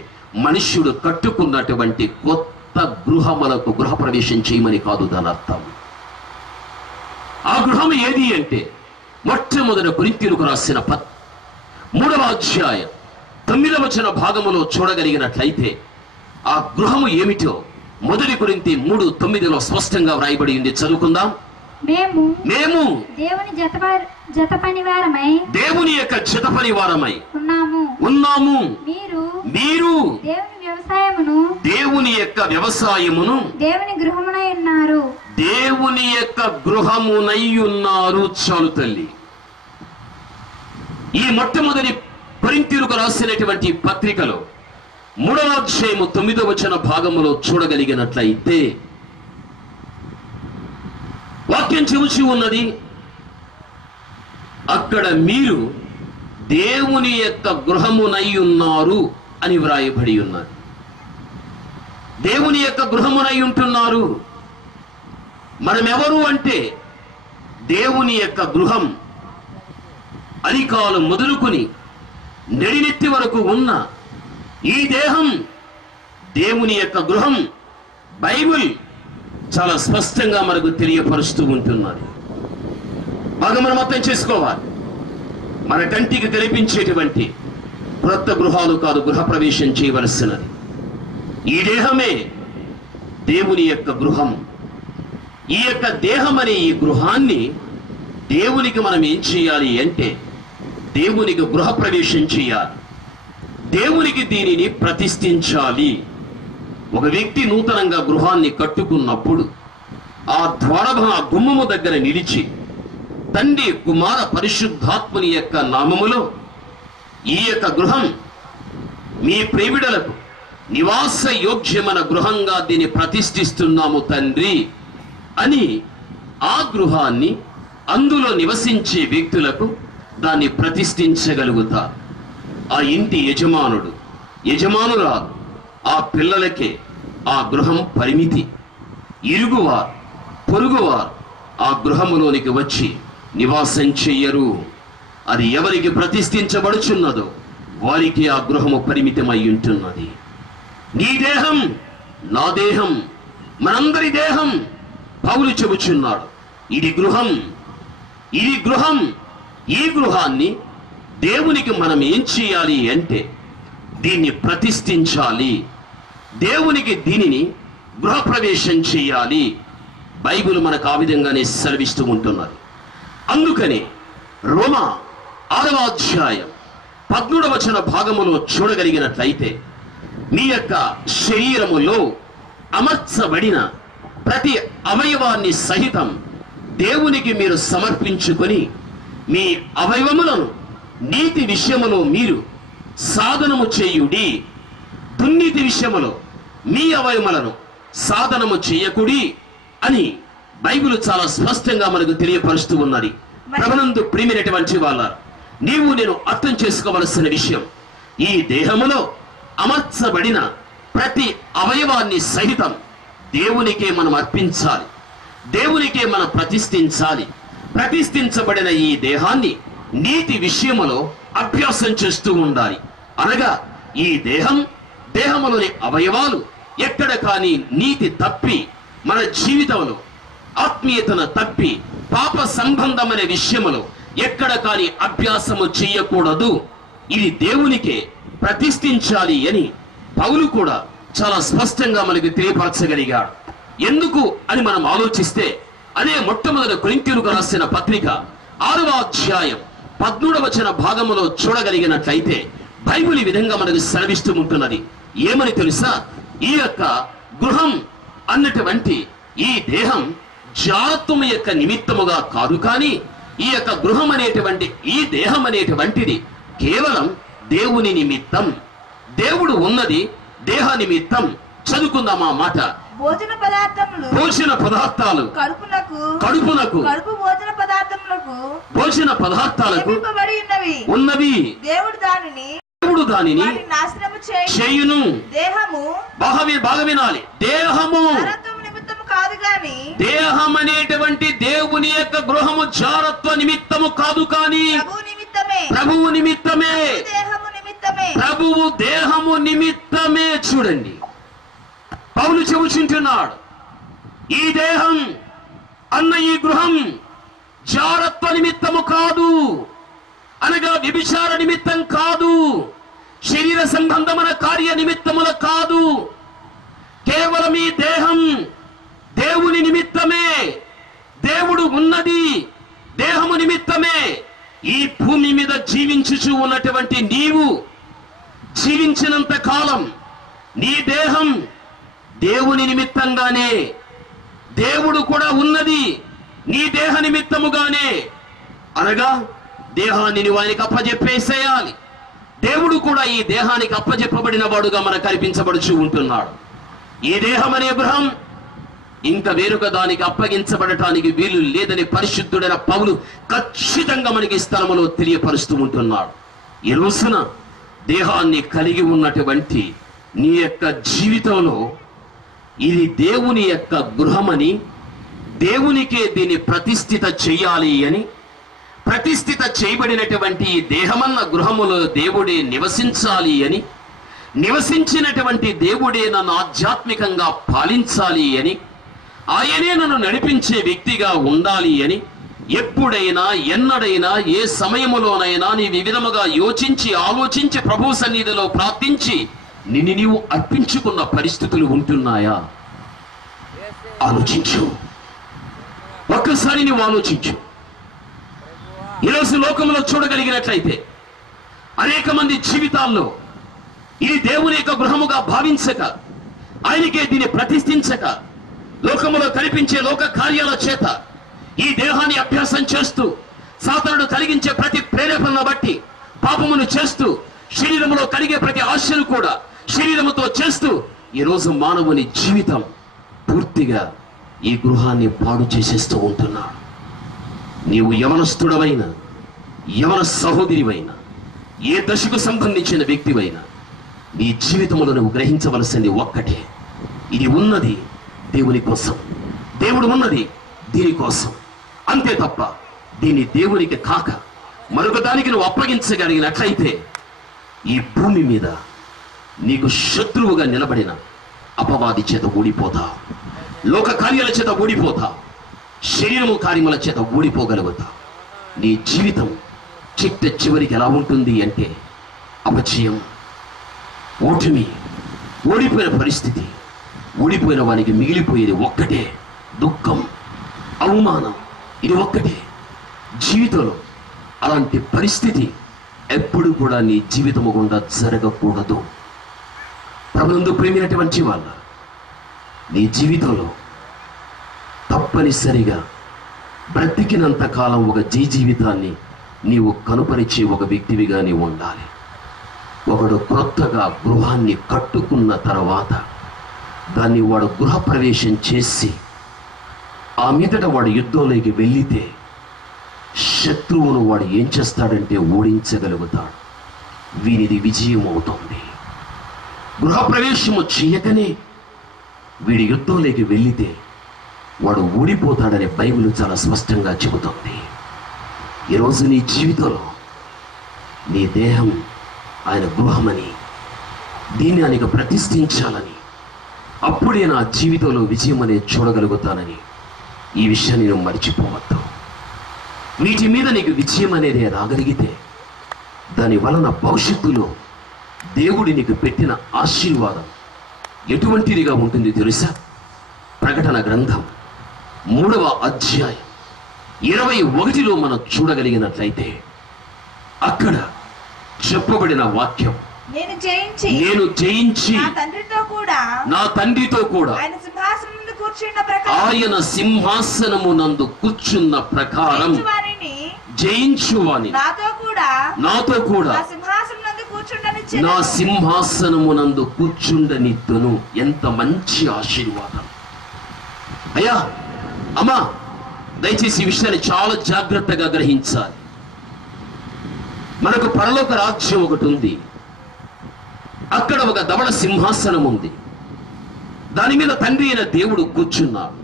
మనుష్యుడు కట్టుకున్నటువంటి కొత్త గృహములకు గృహప్రవేశం చేయమని కాదు దాని అర్థం. ఆ గృహం ఏది అంటే మొట్టమొదటి కొరింథీయులకు రాసిన 3వ అధ్యాయం 9వ వచన భాగములో చూడగలిగినట్లయితే ఆ గృహము ఏమిటో 1 కొరింథీ 3:9లో స్పష్టంగా వ్రాయబడి ఉంది. చదువుకుందాం. మేము దేవుని జత పనివారమై దేవుని యొక్క జత పనివారమై ఉన్నాము. మీరు దేవుని యొక్క వ్యవసాయమును దేవుని గృహమునై ఉన్నారు. దేవుని యొక్క గృహమునై ఉన్నారు. చాలు తల్లి. ఈ మొట్టమొదటి కొరింథీయులకు రాసినటువంటి పత్రికలో 3వ అధ్యాయము 9వ వచన భాగములో చూడగలిగినట్లయితే వాక్యం చెబుతూ ఉన్నది, అక్కడ మీరు దేవుని యొక్క గృహమునై ఉన్నారు అని వ్రాయబడి ఉన్నది. దేవుని యొక్క గృహమునై ఉంటున్నారు. మనమెవరు అంటే దేవుని యొక్క గృహం అరికాలు మొదలుకొని నెడినెత్తి వరకు ఉన్న ఈ దేహం దేవుని యొక్క గృహం. బైబిల్ చాలా స్పష్టంగా మనకు తెలియపరుస్తూ ఉంటున్నది. బాగా మనం అర్థం చేసుకోవాలి. మన కంటికి కనిపించేటువంటి క్రొత్త గృహాలు కాదు గృహప్రవేశం చేయవలసినది. ఈ దేహమే దేవుని యొక్క గృహం. ఈ యొక్క దేహం అనే ఈ గృహాన్ని దేవునికి మనం ఏం చేయాలి అంటే దేవునికి గృహప్రవేశం చేయాలి. దేవునికి దీనిని ప్రతిష్ఠించాలి. ఒక వ్యక్తి నూతనంగా గృహాన్ని కట్టుకున్నప్పుడు ఆ గుమ్మము దగ్గర నిలిచి తండ్రి కుమార పరిశుద్ధాత్మని యొక్క నామములో ఈ యొక్క గృహం మీ ప్రేమిడలకు నివాస యోగ్యమైన గృహంగా దీన్ని ప్రతిష్ఠిస్తున్నాము తండ్రి అని ఆ గృహాన్ని అందులో నివసించే వ్యక్తులకు దాన్ని ప్రతిష్ఠించగలుగుతారు. ఆ ఇంటి యజమానురాలు ఆ పిల్లలకే ఆ గృహం పరిమితి. ఇరుగువారు పొరుగువారు ఆ గృహములోనికి వచ్చి నివాసం చెయ్యరు. అది ఎవరికి ప్రతిష్ఠించబడుచున్నదో వారికి ఆ గృహము పరిమితమై ఉంటున్నది. నీ దేహం నా దేహం మనందరి దేహం. పౌలు చెబుచున్నాడు, ఇది గృహం. ఈ గృహాన్ని దేవునికి మనం ఏం చేయాలి అంటే దీన్ని ప్రతిష్ఠించాలి. దేవునికి దీనిని గృహప్రవేశం చేయాలి. బైబిల్ మనకు ఆ విధంగానే సెలవిస్తూ ఉంటున్నది. అందుకని రోమా 6వ అధ్యాయం 13వ వచన భాగములో చూడగలిగినట్లయితే మీ యొక్క శరీరములో అమర్చబడిన ప్రతి అవయవాన్ని సహితం దేవునికి మీరు సమర్పించుకొని మీ అవయవములను నీతి విషయములో మీరు సాధనము చేయుడి. దుర్నీతి విషయములో మీ అవయవములను సాధనము చేయకుడి అని బైబిల్ చాలా స్పష్టంగా మనకు తెలియపరుస్తూ ఉన్నది. ప్రభునందు ప్రియమైనటువంటి వాళ్ళ, నీవు నేను అర్థం చేసుకోవలసిన విషయం, ఈ దేహములో అమర్చబడిన ప్రతి అవయవాన్ని సహితం దేవునికే మనం అర్పించాలి. దేవునికే మనం ప్రతిష్ఠించాలి. ప్రతిష్ఠించబడిన ఈ దేహాన్ని నీతి విషయములో అభ్యాసం చేస్తూ ఉండాలి. అనగా ఈ దేహములోని అవయవాలు ఎక్కడ కానీ నీతి తప్పి మన జీవితంలో ఆత్మీయతను తప్పి పాప సంబంధమైన విషయములో ఎక్కడ కానీ అభ్యాసము చేయకూడదు. ఇది దేవునికే ప్రతిష్ఠించాలి అని పౌలు కూడా చాలా స్పష్టంగా మనకు తెలియపరచగలిగాడు. ఎందుకు అని మనం ఆలోచిస్తే అదే మొట్టమొదటి కొరింథీయులకు రాసిన పత్రిక 6వ అధ్యాయం 13వ వచన భాగములో చూడగలిగినట్లయితే బైబిల్ ఈ విధంగా మనకు సెలవిస్తూ ఉంటున్నది. ఏమని తెలుసా? ఈ యొక్క గృహం అన్నటువంటి ఈ దేహం జారత్వము యొక్క నిమిత్తముగా కాదు, కానీ ఈ యొక్క గృహం అనేటువంటి ఈ దేహం అనేటువంటిది కేవలం దేవుని నిమిత్తం. దేవుడు ఉన్నది దేహ నిమిత్తం. చదువుకుందాం ఆ మాట. భోజన పదార్థాలు కడుపునకు భోజన పదార్థాలకు ఉన్నవి. దేవుడు దానిని చేయును. బాగా వినాలి. దేహము దేహం అనేటువంటి దేవుని యొక్క గృహము జారత్వ నిమిత్తము కాదు, కానీ ప్రభువు నిమిత్తమే. ప్రభువు దేహము నిమిత్తమే. చూడండి, పౌలు చెబుచుంటున్నాడు, ఈ దేహం అన్న ఈ గృహం జారత్వ నిమిత్తము కాదు, అనగా వ్యభిచార నిమిత్తం కాదు, శరీర సంబంధమైన కార్య నిమిత్తముల కాదు. కేవలం ఈ దేహం దేవుని నిమిత్తమే. దేవుడు ఉన్నది దేహము నిమిత్తమే. ఈ భూమి మీద జీవించుచు ఉన్నటువంటి నీవు జీవించినంత కాలం నీ దేహం దేవుని నిమిత్తంగానే. దేవుడు కూడా ఉన్నది నీ దేహ నిమిత్తముగానే. అనగా దేహాన్ని నువ్వు ఆయనకి అప్పజెప్పేసేయాలి. దేవుడు కూడా ఈ దేహానికి అప్పజెప్పబడిన వాడుగా మనకు కనిపించబడుచు ఉంటున్నాడు. ఈ దేహం అనే గృహం ఇంకా వేరొక దానికి అప్పగించబడటానికి వీలు లేదని పరిశుద్ధుడైన పౌలు ఖచ్చితంగా మనకి స్థలములో తెలియపరుస్తూ ఉంటున్నాడు. ఈ రోజున దేహాన్ని కలిగి ఉన్నటువంటి నీ యొక్క జీవితంలో ఇది దేవుని యొక్క గృహమని, దేవునికే దీన్ని ప్రతిష్ఠిత చెయ్యాలి అని, ప్రతిష్ఠిత చేయబడినటువంటి ఈ దేహమన్న గృహములో దేవుడే నివసించాలి అని, నివసించినటువంటి దేవుడే నన్ను ఆధ్యాత్మికంగా పాలించాలి అని, ఆయనే నన్ను నడిపించే వ్యక్తిగా ఉండాలి అని ఎప్పుడైనా ఎన్నడైనా ఏ సమయములోనైనా నీ వివిధముగా యోచించి ఆలోచించి ప్రభు సన్నిధిలో ప్రార్థించి నిన్ను నీవు అర్పించుకున్న పరిస్థితులు ఉంటున్నాయా? ఆలోచించు. ఒక్కసారి నువ్వు ఆలోచించు. ఈరోజు లోకంలో చూడగలిగినట్లయితే అనేక మంది జీవితాల్లో ఇది దేవుని యొక్క గృహముగా భావించక, ఆయనకే దీన్ని ప్రతిష్ఠించక, లోకములో కనిపించే లోక కార్యాల చేత ఈ దేహాన్ని అభ్యాసం చేస్తూ, సాతానుడు కలిగించే ప్రతి ప్రేరేపణను బట్టి పాపమును చేస్తూ, శరీరములో కలిగే ప్రతి ఆశను కూడా శరీరముతో చేస్తూ ఈ రోజు మానవుని జీవితం పూర్తిగా ఈ గృహాన్ని పాడు చేసేస్తూ ఉంటున్నాడు. నీవు యవనస్తుడవైనా, యవన సహోదరివైనా, ఏ దశకు సంబంధించిన వ్యక్తివైనా నీ జీవితంలో నువ్వు గ్రహించవలసింది ఒక్కటే. ఇది ఉన్నది దేవుని కోసం. దేవుడు ఉన్నది దీనికోసం. అంతే తప్ప దీన్ని దేవునికి కాక మరొక దానికి నువ్వు అప్పగించగలిగినట్లయితే ఈ భూమి మీద నీకు శత్రువుగా నిలబడిన అపవాది చేత ఓడిపోతావు. లోక కార్యాల చేత ఓడిపోతావు. శరీరము కార్యముల చేత ఓడిపోగలుగుతావు. నీ జీవితం చిట్ట చివరికి ఎలా ఉంటుంది అంటే అపజయం, ఓటమి, ఓడిపోయిన పరిస్థితి. ఓడిపోయిన వానికి మిగిలిపోయేది ఒక్కటే, దుఃఖం, అవమానం. ఇది ఒక్కటే జీవితంలో. అలాంటి పరిస్థితి ఎప్పుడు కూడా నీ జీవితము గుండా జరగకూడదు. ప్రభునందు ప్రేమైనటువంటి వాళ్ళ నీ జీవితంలో తప్పనిసరిగా బ్రతికినంత కాలం ఒక జీవితాన్ని నీవు కనుపరిచే ఒక వ్యక్తివిగా నీవు ఉండాలి. ఒకడు క్రొత్తగా గృహాన్ని కట్టుకున్న తర్వాత దాన్ని వాడు గృహప్రవేశం చేసి ఆ మీదట వాడు యుద్ధంలోకి వెళ్ళితే శత్రువును వాడు ఏం చేస్తాడంటే ఓడించగలుగుతాడు. వీనిది విజయం అవుతుంది. గృహప్రవేశము చేయకనే వీడి యుద్ధంలోకి వెళ్ళితే వాడు ఓడిపోతాడని బైబిల్ చాలా స్పష్టంగా చెబుతుంది. ఈరోజు నీ జీవితంలో నీ దేహం ఆయన గృహమని, దీన్ని ఆయనకు ప్రతిష్ఠించాలని, అప్పుడే నా జీవితంలో విజయం అనేది చూడగలుగుతానని ఈ విషయాన్ని నేను మర్చిపోవద్దు. వీటి మీద నీకు విజయం అనేది రాగలిగితే దాని వలన భవిష్యత్తులో దేవుడి నీకు పెట్టిన ఆశీర్వాదం ఎటువంటిదిగా ఉంటుంది తెలుసా? ప్రకటన గ్రంథం 3వ అధ్యాయం 21లో మనం చూడగలిగినట్లయితే అక్కడ చెప్పబడిన వాక్యం, నేను జయించి నా తండ్రితో కూడా ఆయన సింహాసనమునందు కూర్చున్న ప్రకారం జయించువాని నాతో కూడా నా సింహాసనమునందు కూర్చుండనిత్తును. ఎంత మంచి ఆశీర్వాదం! అయ్యా, అమ్మా, దయచేసి ఈ విషయాన్ని చాలా జాగ్రత్తగా గ్రహించాలి. మనకు పరలోక రాజ్యం ఒకటి ఉంది. అక్కడ ఒక ధవళ సింహాసనం ఉంది. దాని మీద తండ్రి అయిన దేవుడు కూర్చున్నాడు.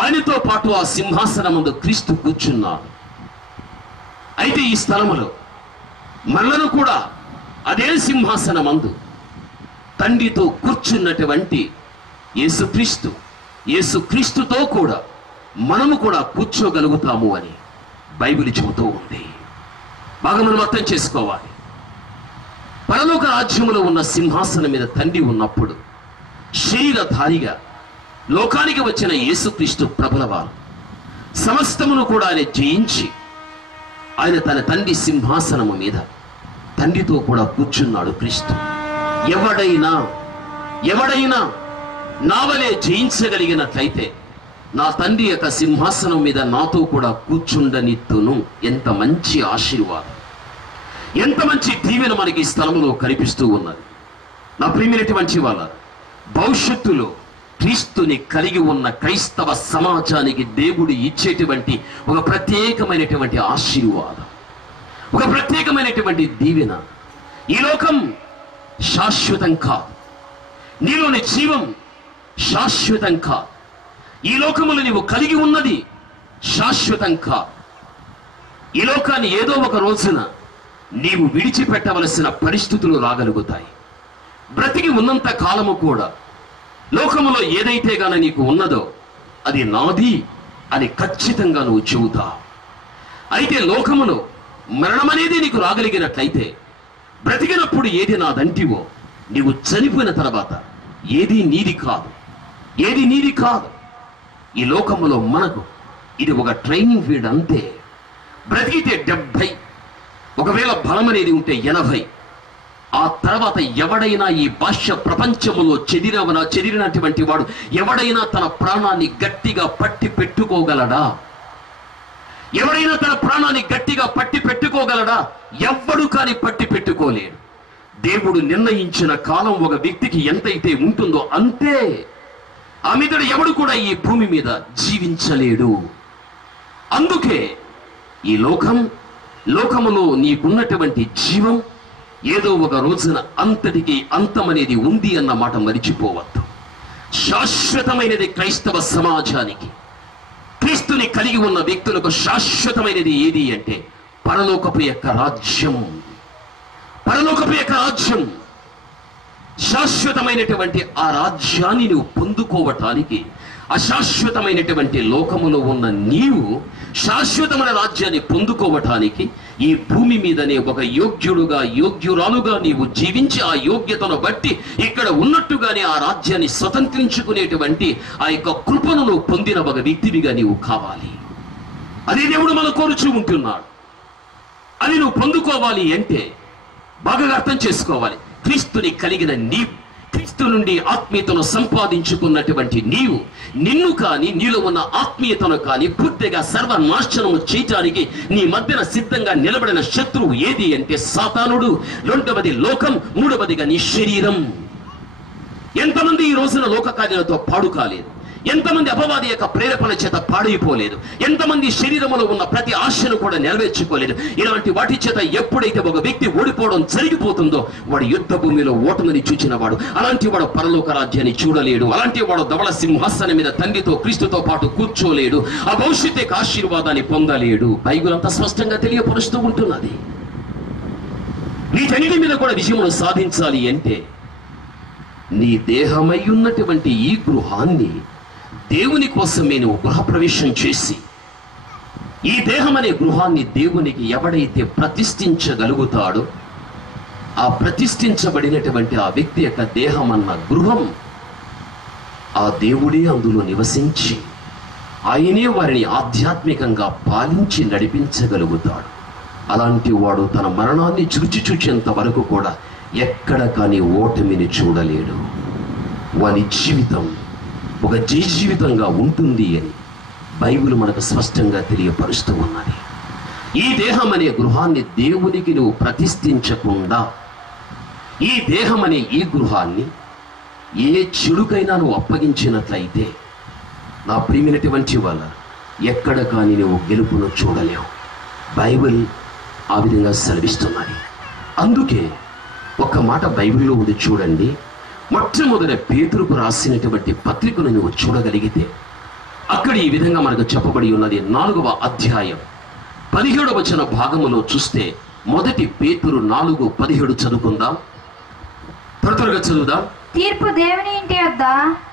ఆయనతో పాటు ఆ సింహాసనం ముందు క్రీస్తు కూర్చున్నాడు. అయితే ఈ స్థలములో మనలను కూడా అదే సింహాసనమందు తండ్రితో కూర్చున్నటువంటి యేసుక్రీస్తుతో కూడా మనము కూడా కూర్చోగలుగుతాము అని బైబిల్ చెబుతూ ఉంది. బాగా మనం అర్థం చేసుకోవాలి. పరలోక రాజ్యములో ఉన్న సింహాసనం మీద తండ్రి ఉన్నప్పుడు శరీరధారిగా లోకానికి వచ్చిన యేసుక్రీస్తు ప్రభులవారు సమస్తమును కూడా ఆయన జయించి ఆయన తన తండ్రి సింహాసనము మీద తండ్రితో కూడా కూర్చున్నాడు. క్రీస్తు ఎవడైనా నా వలె జయించగలిగినట్లయితే నా తండ్రి యొక్క సింహాసనం మీద నాతో కూడా కూర్చుండనిత్తును. ఎంత మంచి ఆశీర్వాదం, ఎంత మంచి దీవెన మనకి ఈ స్థలములో కనిపిస్తూ ఉన్నది. నా ప్రియమైనటువంటి వాళ్ళ, భవిష్యత్తులో క్రీస్తుని కలిగి ఉన్న క్రైస్తవ సమాజానికి దేవుడు ఇచ్చేటువంటి ఒక ప్రత్యేకమైనటువంటి ఆశీర్వాదం, ఒక ప్రత్యేకమైనటువంటి దీవెన. ఈ లోకం శాశ్వతం కాదు, నీలోని జీవం శాశ్వతం కాదు, ఈ లోకములు నీవు కలిగి ఉన్నది శాశ్వతం కాదు. ఈ లోకాన్ని ఏదో ఒక రోజున నీవు విడిచిపెట్టవలసిన పరిస్థితులు రాగలుగుతాయి. బ్రతికి ఉన్నంత కాలము కూడా లోకములో ఏదైతే గాన నీకు ఉన్నదో అది నాది అని ఖచ్చితంగా నువ్వు చెబుతావు. అయితే లోకములో మరణం అనేది నీకు రాగలిగినట్లయితే బ్రతికినప్పుడు ఏది నాదంటివో నీవు చనిపోయిన తర్వాత ఏది నీది కాదు. ఈ లోకములో మనకు ఇది ఒక ట్రైనింగ్ ఫీల్డ్ అంతే. బ్రతికితే 70, ఒకవేళ బలం అనేది ఉంటే 80. ఆ తర్వాత ఎవడైనా ఈ భాష్య ప్రపంచములో చెదిరినటువంటి వాడు ఎవడైనా తన ప్రాణాన్ని గట్టిగా పట్టి పెట్టుకోగలడా? ఎవడైనా తన ప్రాణాన్ని గట్టిగా పట్టి పెట్టుకోగలడా? ఎవ్వడు కాని పట్టి పెట్టుకోలేడు. దేవుడు నిర్ణయించిన కాలం ఒక వ్యక్తికి ఎంతైతే ఉంటుందో అంతే. ఆ మీదట ఎవడు కూడా ఈ భూమి మీద జీవించలేడు. అందుకే ఈ లోకములో నీకున్నటువంటి జీవం ఏదో ఒక రోజున అంతటికి అంతమనేది ఉంది అన్న మాట మరిచిపోవద్దు. శాశ్వతమైనది క్రైస్తవ సమాజానికి, క్రీస్తుని కలిగి ఉన్న వ్యక్తులకు శాశ్వతమైనది ఏది అంటే పరలోకపు యొక్క రాజ్యం. శాశ్వతమైనటువంటి ఆ రాజ్యాన్ని నువ్వు పొందుకోవటానికి, అశాశ్వతమైనటువంటి లోకములో ఉన్న నీవు శాశ్వతమైన రాజ్యాన్ని పొందుకోవటానికి ఈ భూమి మీదనే ఒక యోగ్యురాలుగా నీవు జీవించి ఆ యోగ్యతను బట్టి ఇక్కడ ఉన్నట్టుగానే ఆ రాజ్యాన్ని స్వతంత్రించుకునేటువంటి ఆ యొక్క కృపను నువ్వు పొందిన ఒక వ్యక్తివిగా నీవు కావాలి. అదే దేవుడు మనం కోరుచూ ఉంటున్నాడు. అది నువ్వు పొందుకోవాలి అంటే బాగా అర్థం చేసుకోవాలి. క్రీస్తుని కలిగిన నీవు, క్రీస్తు నుండి ఆత్మీయతను సంపాదించుకున్నటువంటి నీవు, నిన్ను కానీ నీలో ఉన్న ఆత్మీయతను కానీ పూర్తిగా సర్వనాశనము చేయటానికి నీ మధ్యన సిద్ధంగా నిలబడిన శత్రువు ఏది అంటే సాతానుడు, రెండవది లోకం, మూడవదిగా నీ శరీరం. ఎంతమంది ఈ రోజున లోక కార్యాలతో పాడు కాలేదు, ఎంతమంది అపవాది యొక్క ప్రేరేపణ చేత పాడైపోలేదు, ఎంతమంది శరీరంలో ఉన్న ప్రతి ఆశను కూడా నెరవేర్చుకోలేదు. ఇలాంటి వాటి చేత ఎప్పుడైతే ఒక వ్యక్తి ఓడిపోవడం జరిగిపోతుందో వాడు యుద్ధ భూమిలో ఓటమిని చూచినవాడు. అలాంటి వాడు పరలోక రాజ్యాన్ని చూడలేడు. అలాంటి వాడు ధవళ సింహాసనం మీద తండ్రితో క్రీస్తుతో పాటు కూర్చోలేడు. ఆ భవిష్యత్తు యొక్క ఆశీర్వాదాన్ని పొందలేడు. బైబిల్ అంతా స్పష్టంగా తెలియపరుస్తూ ఉంటున్నది. వీటన్నిటి మీద కూడా విజయమును సాధించాలి అంటే నీ దేహమై ఉన్నటువంటి ఈ గృహాన్ని దేవుని కోసమే నువ్వు గృహప్రవేశం చేసి ఈ దేహం అనే గృహాన్ని దేవునికి ఎవడైతే ప్రతిష్ఠించగలుగుతాడో ఆ ప్రతిష్ఠించబడినటువంటి ఆ వ్యక్తి యొక్క దేహం అన్న గృహం ఆ దేవుడే అందులో నివసించి ఆయనే వారిని ఆధ్యాత్మికంగా పాలించి నడిపించగలుగుతాడు. అలాంటి వాడు తన మరణాన్ని చూచేంత వరకు కూడా ఎక్కడ కానీ ఓటమిని చూడలేడు. వాని జీవితం ఒక జయ జీవితంగా ఉంటుంది అని బైబిల్ మనకు స్పష్టంగా తెలియపరుస్తూ ఉన్నది. ఈ దేహం అనే గృహాన్ని దేవునికి నువ్వు ప్రతిష్ఠించకుండా, ఈ దేహం అనే ఈ గృహాన్ని ఏ చెడుకైనా నువ్వు అప్పగించినట్లయితే నా ప్రియమైనటువంటి వాళ్ళ ఎక్కడ కానీ నువ్వు గెలుపును చూడలేవు. బైబిల్ ఆ విధంగా సెలవిస్తున్నది. అందుకే ఒక మాట బైబిల్లో ఉంది చూడండి. మొట్టమొదటి పేతురుకు రాసినటువంటి పత్రికను నువ్వు చూడగలిగితే అక్కడ ఈ విధంగా మనకు చెప్పబడి ఉన్నది. 4వ అధ్యాయం 17వ వచన భాగములో చూస్తే మొదటి పేతురు 4:17 చదువుకుందాం. త్వరగా చదువుదాం. తీర్పు దేవుని ఇంటి యొద్ద,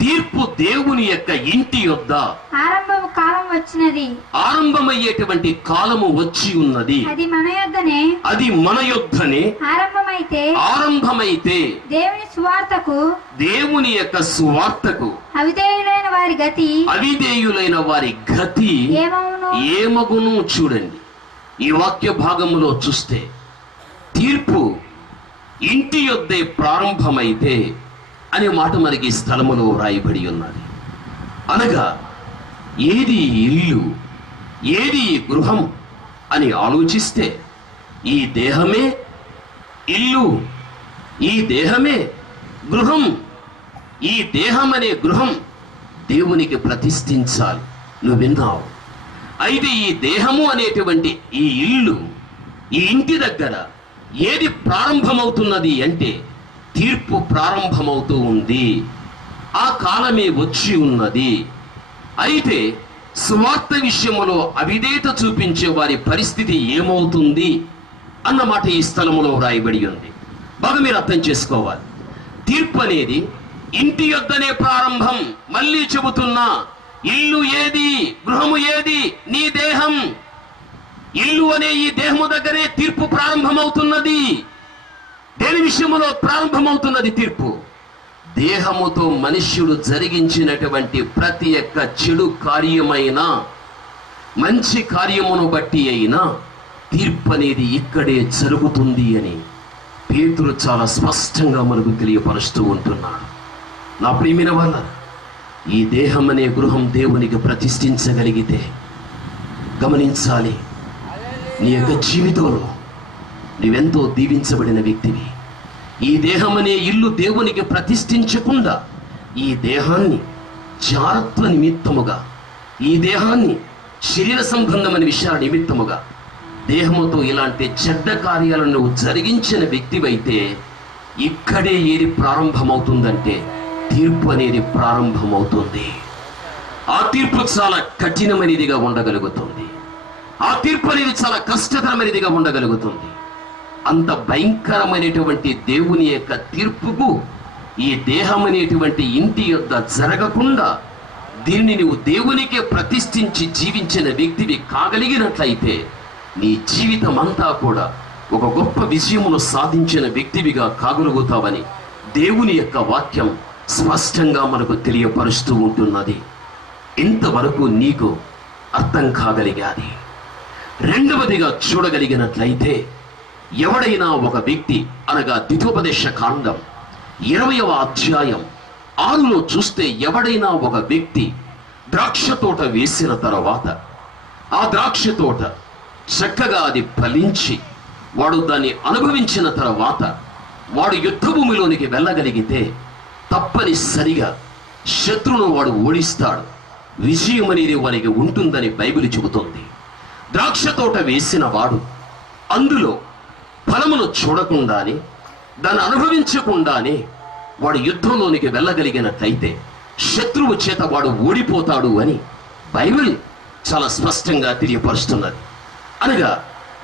తీర్పు దేవుని యొక్క ఇంటి యొద్ద ఆరంభము కాలం వచ్చినది, ఆరంభమయ్యేటువంటి కాలము వచ్చి ఉన్నది. అది మన యొద్దనే, అది మన యొద్దనే ఆరంభమైతే దేవుని సువార్తకు, దేవుని యొక్క సువార్తకు అవిధేయులైన వారి గతి ఏమగును. చూడండి, ఈ వాక్య భాగంలో చూస్తే తీర్పు ఇంటి యొద్దే ప్రారంభమైతే అనే మాట మనకి ఈ స్థలములో రాయబడి ఉన్నది. అనగా ఏది ఇల్లు, ఏది గృహం అని ఆలోచిస్తే ఈ దేహమే ఇల్లు, ఈ దేహమే గృహం. ఈ దేహం అనే గృహం దేవునికి ప్రతిష్ఠించాలి. నువ్వు విన్నావు. అయితే ఈ దేహము అనేటువంటి ఈ ఇల్లు, ఈ ఇంటి దగ్గర ఏది ప్రారంభమవుతున్నది అంటే తీర్పు ప్రారంభమవుతూ ఉంది. ఆ కాలమే వచ్చి ఉన్నది. అయితే సువార్త విషయములో అవిధేయత చూపించే వారి పరిస్థితి ఏమవుతుంది అన్నమాట ఈ స్థలములో వ్రాయబడి ఉంది. బాగా మీరు అర్థం చేసుకోవాలి. తీర్పు అనేది ఇంటి యొద్దనే ప్రారంభం. మళ్ళీ చెబుతున్నా, ఇల్లు ఏది, గృహము ఏది? నీ దేహం. ఇల్లు అనే ఈ దేహము దగ్గరే తీర్పు ప్రారంభమవుతున్నది. దేని విషయంలో ప్రారంభమవుతున్నది తీర్పు? దేహముతో మనుష్యుడు జరిగించినటువంటి ప్రతి ఒక్క చెడు కార్యమైన మంచి కార్యమును బట్టి అయినా తీర్పు అనేది ఇక్కడే జరుగుతుంది అని పేతురు చాలా స్పష్టంగా మనకు తెలియపరుస్తూ ఉంటున్నాడు. నా ప్రియమైన వాళ్ళ, ఈ దేహం అనే గృహం దేవునికి ప్రతిష్ఠించగలిగితే గమనించాలి, నీ యొక్క జీవితంలో నీవెంతో దీవించబడిన వ్యక్తివి. ఈ దేహం అనే ఇల్లు దేవునికి ప్రతిష్ఠించకుండా ఈ దేహాన్ని జారత్వ నిమిత్తముగా, ఈ దేహాన్ని శరీర సంబంధమైన విషయాల నిమిత్తముగా దేహముతో ఇలాంటి చెడ్డ కార్యాలను నువ్వు జరిగించిన వ్యక్తివైతే ఇక్కడే ఏది ప్రారంభమవుతుందంటే తీర్పు అనేది ప్రారంభమవుతుంది. ఆ తీర్పు చాలా కఠినమైనదిగా ఉండగలుగుతుంది. ఆ తీర్పు అనేది చాలా కష్టతరమైనదిగా ఉండగలుగుతుంది. అంత భయంకరమైనటువంటి దేవుని యొక్క తీర్పుకు ఈ దేహం అనేటువంటి ఇంటి యొద్ద జరగకుండా దీన్ని నువ్వు దేవునికే ప్రతిష్ఠించి జీవించిన వ్యక్తివి కాగలిగినట్లయితే నీ జీవితం అంతా కూడా ఒక గొప్ప విజయమును సాధించిన వ్యక్తివిగా కాగలుగుతావని దేవుని యొక్క వాక్యం స్పష్టంగా మనకు తెలియపరుస్తూ ఉంటున్నది. ఇంతవరకు నీకు అర్థం కాగలిగాది. రెండవదిగా చూడగలిగినట్లయితే ఎవడైనా ఒక వ్యక్తి, అనగా ద్వితోపదేశ కాండం 20వ అధ్యాయం 6లో చూస్తే ఎవడైనా ఒక వ్యక్తి ద్రాక్ష తోట వేసిన తర్వాత ఆ ద్రాక్ష తోట చక్కగా అది ఫలించి వాడు దాన్ని అనుభవించిన తర్వాత వాడు యుద్ధ భూమిలోనికి వెళ్ళగలిగితే తప్పనిసరిగా శత్రువును వాడు ఓడిస్తాడు. విజయం అనేది వారికి ఉంటుందని బైబిల్ చెబుతుంది. ద్రాక్ష తోట వేసిన వాడు అందులో ఫలమును చూడకుండానే, దాన్ని అనుభవించకుండానే వాడు యుద్ధంలోనికి వెళ్ళగలిగినట్లయితే శత్రువు చేత వాడు ఓడిపోతాడు అని బైబిల్ చాలా స్పష్టంగా తెలియపరుస్తున్నది. అనగా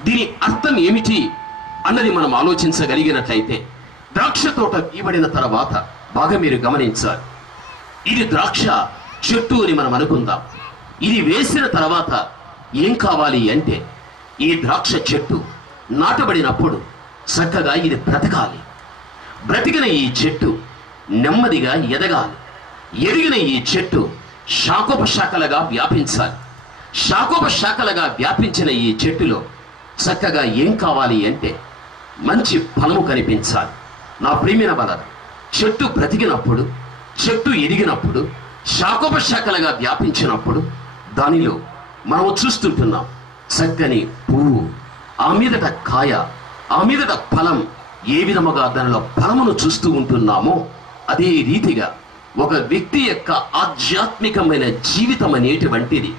దీని అర్థం ఏమిటి అన్నది మనం ఆలోచించగలిగినట్లయితే, ద్రాక్ష తోట ఇవ్వబడిన తర్వాత బాగా మీరు గమనించాలి. ఇది ద్రాక్ష చెట్టు అని మనం అనుకుందాం. ఇది వేసిన తర్వాత ఏం కావాలి అంటే, ఈ ద్రాక్ష చెట్టు నాటబడినప్పుడు చక్కగా ఇది బ్రతకాలి. బ్రతికిన ఈ చెట్టు నెమ్మదిగా ఎదగాలి. ఎదిగిన ఈ చెట్టు శాఖోపశాఖలుగా వ్యాపించాలి. శాఖోపశాఖలుగా వ్యాపించిన ఈ చెట్టులో చక్కగా ఏం కావాలి అంటే మంచి ఫలము కనిపించాలి. నా ప్రియమైన వలన చెట్టు బ్రతికినప్పుడు, చెట్టు ఎదిగినప్పుడు, శాఖోపశాఖలుగా వ్యాపించినప్పుడు దానిలో మనం చూస్తుంటున్నాం చక్కని పువ్వు, ఆ మీదట కాయ, ఆ మీదట ఫలం. ఏ విధముగా దానిలో ఫలమును చూస్తూ ఉంటున్నామో అదే రీతిగా ఒక వ్యక్తి యొక్క ఆధ్యాత్మికమైన జీవితం అనేటువంటిది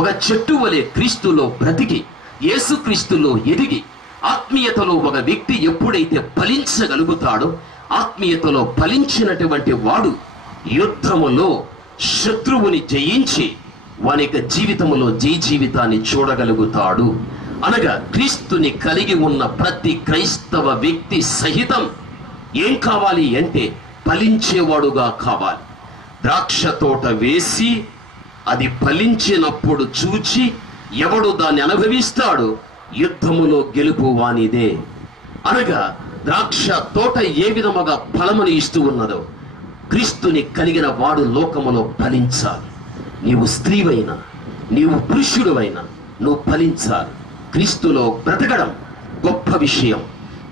ఒక చెట్టు వలె క్రీస్తులో బ్రతికి, యేసుక్రీస్తులో ఎదిగి, ఆత్మీయతలో ఒక వ్యక్తి ఎప్పుడైతే ఫలించగలుగుతాడో, ఆత్మీయతలో ఫలించినటువంటి వాడు యుద్ధములో శత్రువుని జయించి వాని యొక్క జీవితంలో జీవితాన్ని చూడగలుగుతాడు. అనగా క్రీస్తుని కలిగి ఉన్న ప్రతి క్రైస్తవ వ్యక్తి సహితం ఏం కావాలి అంటే ఫలించేవాడుగా కావాలి. ద్రాక్ష తోట వేసి అది ఫలించినప్పుడు చూచి ఎవడు దాన్ని అనుభవిస్తాడో యుద్ధములో గెలుపు వానిదే. అనగా ద్రాక్ష తోట ఏ విధముగా ఫలమును ఇస్తూ ఉన్నదో క్రీస్తుని కలిగిన వాడు లోకములో ఫలించాలి. నీవు స్త్రీవైనా, నీవు పురుషుడువైనా నువ్వు ఫలించాలి. క్రీస్తులో బ్రతకడం గొప్ప విషయం,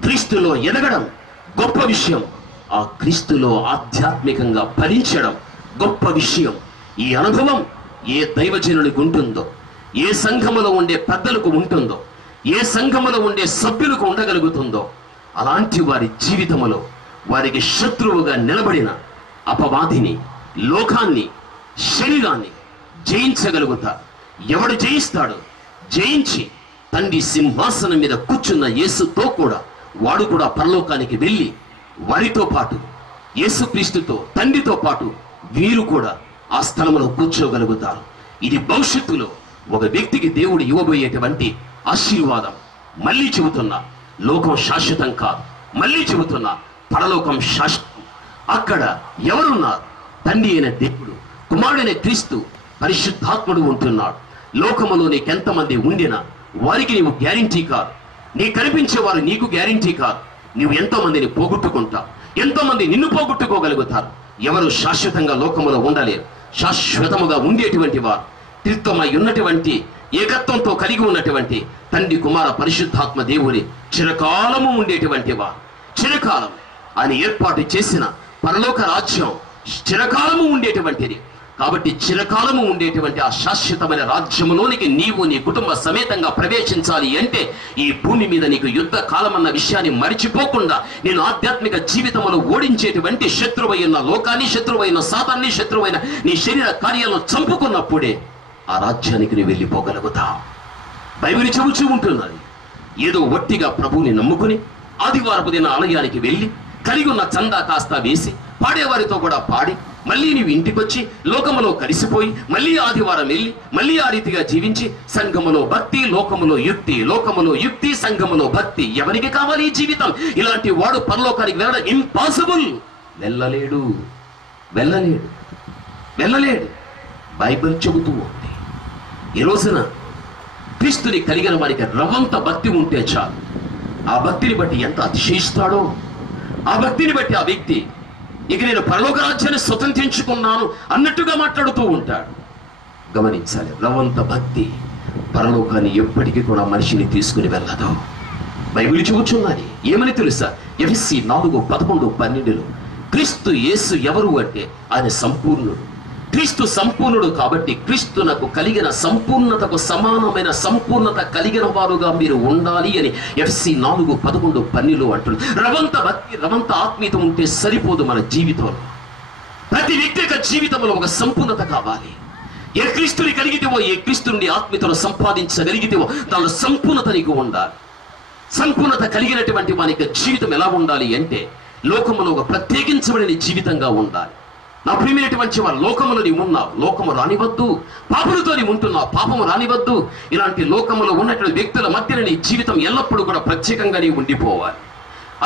క్రీస్తులో ఎదగడం గొప్ప విషయం, ఆ క్రీస్తులో ఆధ్యాత్మికంగా ఫలించడం గొప్ప విషయం. ఈ అనుభవం ఏ దైవజనునికి ఉంటుందో, ఏ సంఘములో ఉండే పెద్దలకు ఉంటుందో, ఏ సంఘములో ఉండే సభ్యులకు ఉండగలుగుతుందో అలాంటి వారి జీవితములో వారికి శత్రువుగా నిలబడిన అపవాదిని, లోకాన్ని, శరీరాన్ని జయించగలుగుతారు. ఎవడు జయిస్తాడో జయించి తండ్రి సింహాసనం మీద కూర్చున్న యేసుతో కూడా వాడు కూడా పరలోకానికి వెళ్ళి వారితో పాటు యేసుక్రీస్తుతో, తండ్రితో పాటు వీరు కూడా ఆ స్థలంలో కూర్చోగలుగుతారు. ఇది భవిష్యత్తులో ఒక వ్యక్తికి దేవుడు ఇవ్వబోయేటువంటి ఆశీర్వాదం. మళ్ళీ చెబుతున్నా, లోకం శాశ్వతం కాదు. మళ్ళీ చెబుతున్నా, పరలోకం శాశ్వతం. అక్కడ ఎవరున్నారు? తండ్రి అయిన దేవుడు, కుమారుడైన క్రీస్తు, పరిశుద్ధాత్ముడు ఉంటున్నాడు. లోకములో నీకెంతమంది ఉండినా వారికి నీవు గ్యారంటీ కాదు. నీ కనిపించే వారు నీకు గ్యారంటీ కాదు. నువ్వు ఎంతో మందిని పోగొట్టుకుంటావు, ఎంతో మంది నిన్ను పోగొట్టుకోగలుగుతారు. ఎవరు శాశ్వతంగా లోకములో ఉండలేరు. శాశ్వతముగా ఉండేటువంటి వారు త్రిత్వమై ఉన్నటువంటి, ఏకత్వంతో కలిగి ఉన్నటువంటి తండ్రి, కుమార, పరిశుద్ధాత్మ దేవుని చిరకాలము ఉండేటువంటి వారు. చిరకాలం ఆయన ఏర్పాటు చేసిన పరలోక రాజ్యం చిరకాలము ఉండేటువంటిది. కాబట్టి చిరకాలము ఉండేటువంటి ఆ శాశ్వతమైన రాజ్యములోనికి నీవు నీ కుటుంబ సమేతంగా ప్రవేశించాలి అంటే ఈ భూమి మీద నీకు యుద్ధ కాలం అన్న విషయాన్ని మరిచిపోకుండా నేను ఆధ్యాత్మిక జీవితంలో ఓడించేటువంటి శత్రువైన లోకాన్ని, శత్రువైన సాతాన్ని, శత్రువైన నీ శరీర కార్యాలను చంపుకున్నప్పుడే ఆ రాజ్యానికి నువ్వు వెళ్ళిపోగలుగుతావు. బైబిల్ చెబుతూ ఉంటున్నది. ఏదో వట్టిగా ప్రభువుని నమ్ముకుని ఆదివారపు దిన ఆలయానికి వెళ్ళి కలిగి ఉన్న చందా కాస్త వేసి పాడేవారితో కూడా పాడి మళ్ళీ నీవు ఇంటికొచ్చి లోకములో కలిసిపోయి మళ్ళీ ఆదివారం వెళ్ళి మళ్ళీ ఆ రీతిగా జీవించి సంఘములో భక్తి, లోకములో యుక్తి, లోకములో యుక్తి, సంఘములో భక్తి. ఎవరికి కావాలి ఈ జీవితం? ఇలాంటి వాడు పరలోకానికి వెళ్ళడం ఇంపాసిబుల్. వెళ్ళలేడు, వెళ్ళలేడు, వెళ్ళలేడు. బైబిల్ చెబుతూ ఉంది. ఈ రోజున క్రీస్తుని కలిగిన వారికి రవంత భక్తి ఉంటే చాలు. ఆ భక్తిని బట్టి ఎంత అతిశయిస్తాడో, ఆ భక్తిని బట్టి ఆ వ్యక్తి ఇక నేను పరలోక రాజ్యాన్ని స్వతంత్రించుకున్నాను అన్నట్టుగా మాట్లాడుతూ ఉంటాడు. గమనించాలి, రవంత భక్తి పరలోకాన్ని ఎప్పటికీ కూడా మనిషిని తీసుకుని వెళ్ళదు. బైబిల్ చెబుతున్నది ఏమని తెలుసా? ఎఫెసీ 4:11-12 క్రీస్తు యేసు ఎవరు అంటే ఆయన సంపూర్ణుడు. క్రీస్తు సంపూర్ణుడు కాబట్టి క్రీస్తునకు కలిగిన సంపూర్ణతకు సమానమైన సంపూర్ణత కలిగిన వారుగా మీరు ఉండాలి అని ఎఫెసీ 4:11-12 అంటున్నారు. రవంత భక్తి, రవంత ఆత్మీయత ఉంటే సరిపోదు. మన జీవితంలో ప్రతి వ్యక్తి యొక్క జీవితంలో ఒక సంపూర్ణత కావాలి. ఏ క్రీస్తుని కలిగితేవో, ఏ క్రీస్తు నుండి ఆత్మీయతను సంపాదించగలిగితేవో దానిలో సంపూర్ణత నీకు ఉండాలి. సంపూర్ణత కలిగినటువంటి వాని యొక్క జీవితం ఎలా ఉండాలి అంటే లోకములో ఒక ప్రత్యేకించబడిన జీవితంగా ఉండాలి. నా ప్రియమైనటువంటి వారు, లోకములో నీవు ఉన్నావు, లోకము రానివద్దు. పాపులతో నీవు ఉంటున్నావు, పాపము రానివద్దు. ఇలాంటి లోకములో ఉన్నటువంటి వ్యక్తుల మధ్యన నీ జీవితం ఎల్లప్పుడూ కూడా ప్రత్యేకంగా నీవు ఉండిపోవాలి.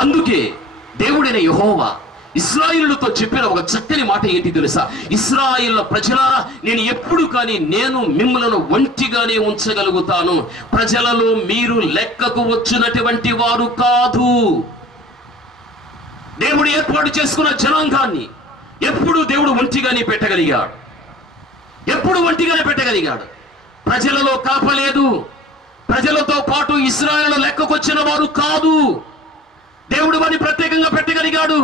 అందుకే దేవుడైన యెహోవా ఇశ్రాయేలుతో చెప్పిన ఒక చక్కని మాట ఏంటి తెలుసా? ఇశ్రాయేలు ప్రజలారా, నేను ఎప్పుడు కానీ నేను మిమ్మలను ఒంటిగానే ఉంచగలుగుతాను. ప్రజలలో మీరు లెక్కకు వచ్చినటువంటి వారు కాదు. దేవుడు ఏర్పాటు చేసుకున్న జనాంగాన్ని ఎప్పుడు దేవుడు ఒంటిగానే పెట్టగలిగాడు. ఎప్పుడు ఒంటిగానే పెట్టగలిగాడు. ప్రజలలో కలపలేదు, ప్రజలతో పాటు ఇశ్రాయేలు లెక్కకొచ్చిన వారు కాదు. దేవుడు వారిని ప్రత్యేకంగా పెట్టగలిగాడు.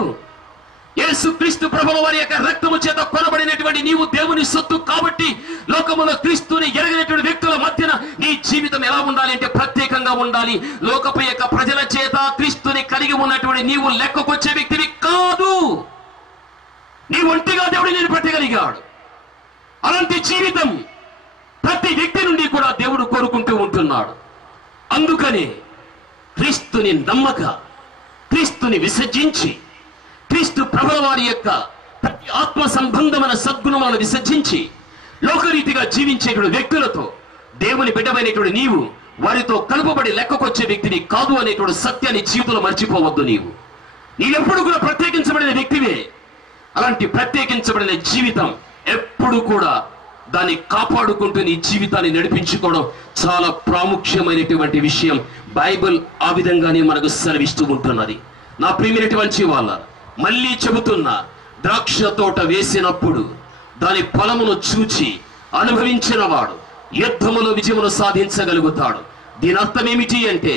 యేసుక్రీస్తు ప్రభుల వారి యొక్క రక్తము చేత కొనబడినటువంటి నీవు దేవుని సొత్తు కాబట్టి లోకములో క్రీస్తుని ఎరగినటువంటి వ్యక్తుల మధ్యన నీ జీవితం ఎలా ఉండాలి అంటే ప్రత్యేకంగా ఉండాలి. లోకపు యొక్క ప్రజల చేత క్రీస్తుని కలిగి ఉన్నటువంటి నీవు లెక్కకొచ్చే వ్యక్తివి కాదు. నీ ఒంటిగా దేవుడు నేను పెట్టగలిగాడు. అలాంటి జీవితం ప్రతి వ్యక్తి నుండి కూడా దేవుడు కోరుకుంటూ ఉంటున్నాడు. అందుకని క్రీస్తుని నమ్మక, క్రీస్తుని విసర్జించి, క్రీస్తు ప్రభుల వారి యొక్క ప్రతి ఆత్మ సంబంధమైన సద్గుణములను విసర్జించి లోకరీతిగా జీవించేటువంటి వ్యక్తులతో దేవుని బిడ్డమైనటువంటి నీవు వారితో కలుపబడి లెక్కకొచ్చే వ్యక్తిని కాదు అనేటువంటి సత్యాన్ని జీవితంలో మర్చిపోవద్దు. నీవెప్పుడు కూడా ప్రత్యేకించబడిన వ్యక్తివే. అలాంటి ప్రత్యేకించబడిన జీవితం ఎప్పుడు కూడా దాన్ని కాపాడుకుంటూ నీ జీవితాన్ని నడిపించుకోవడం చాలా ప్రాముఖ్యమైనటువంటి విషయం. బైబిల్ ఆ విధంగానే మనకు సెలవిస్తూ ఉంటున్నది. నా ప్రియమైనటువంటి వాళ్ళ, మళ్ళీ చెబుతున్నా, ద్రాక్ష తోట వేసినప్పుడు దాని ఫలమును చూచి అనుభవించిన వాడు యుద్ధములో విజయమును సాధించగలుగుతాడు. దీని అర్థం ఏమిటి అంటే,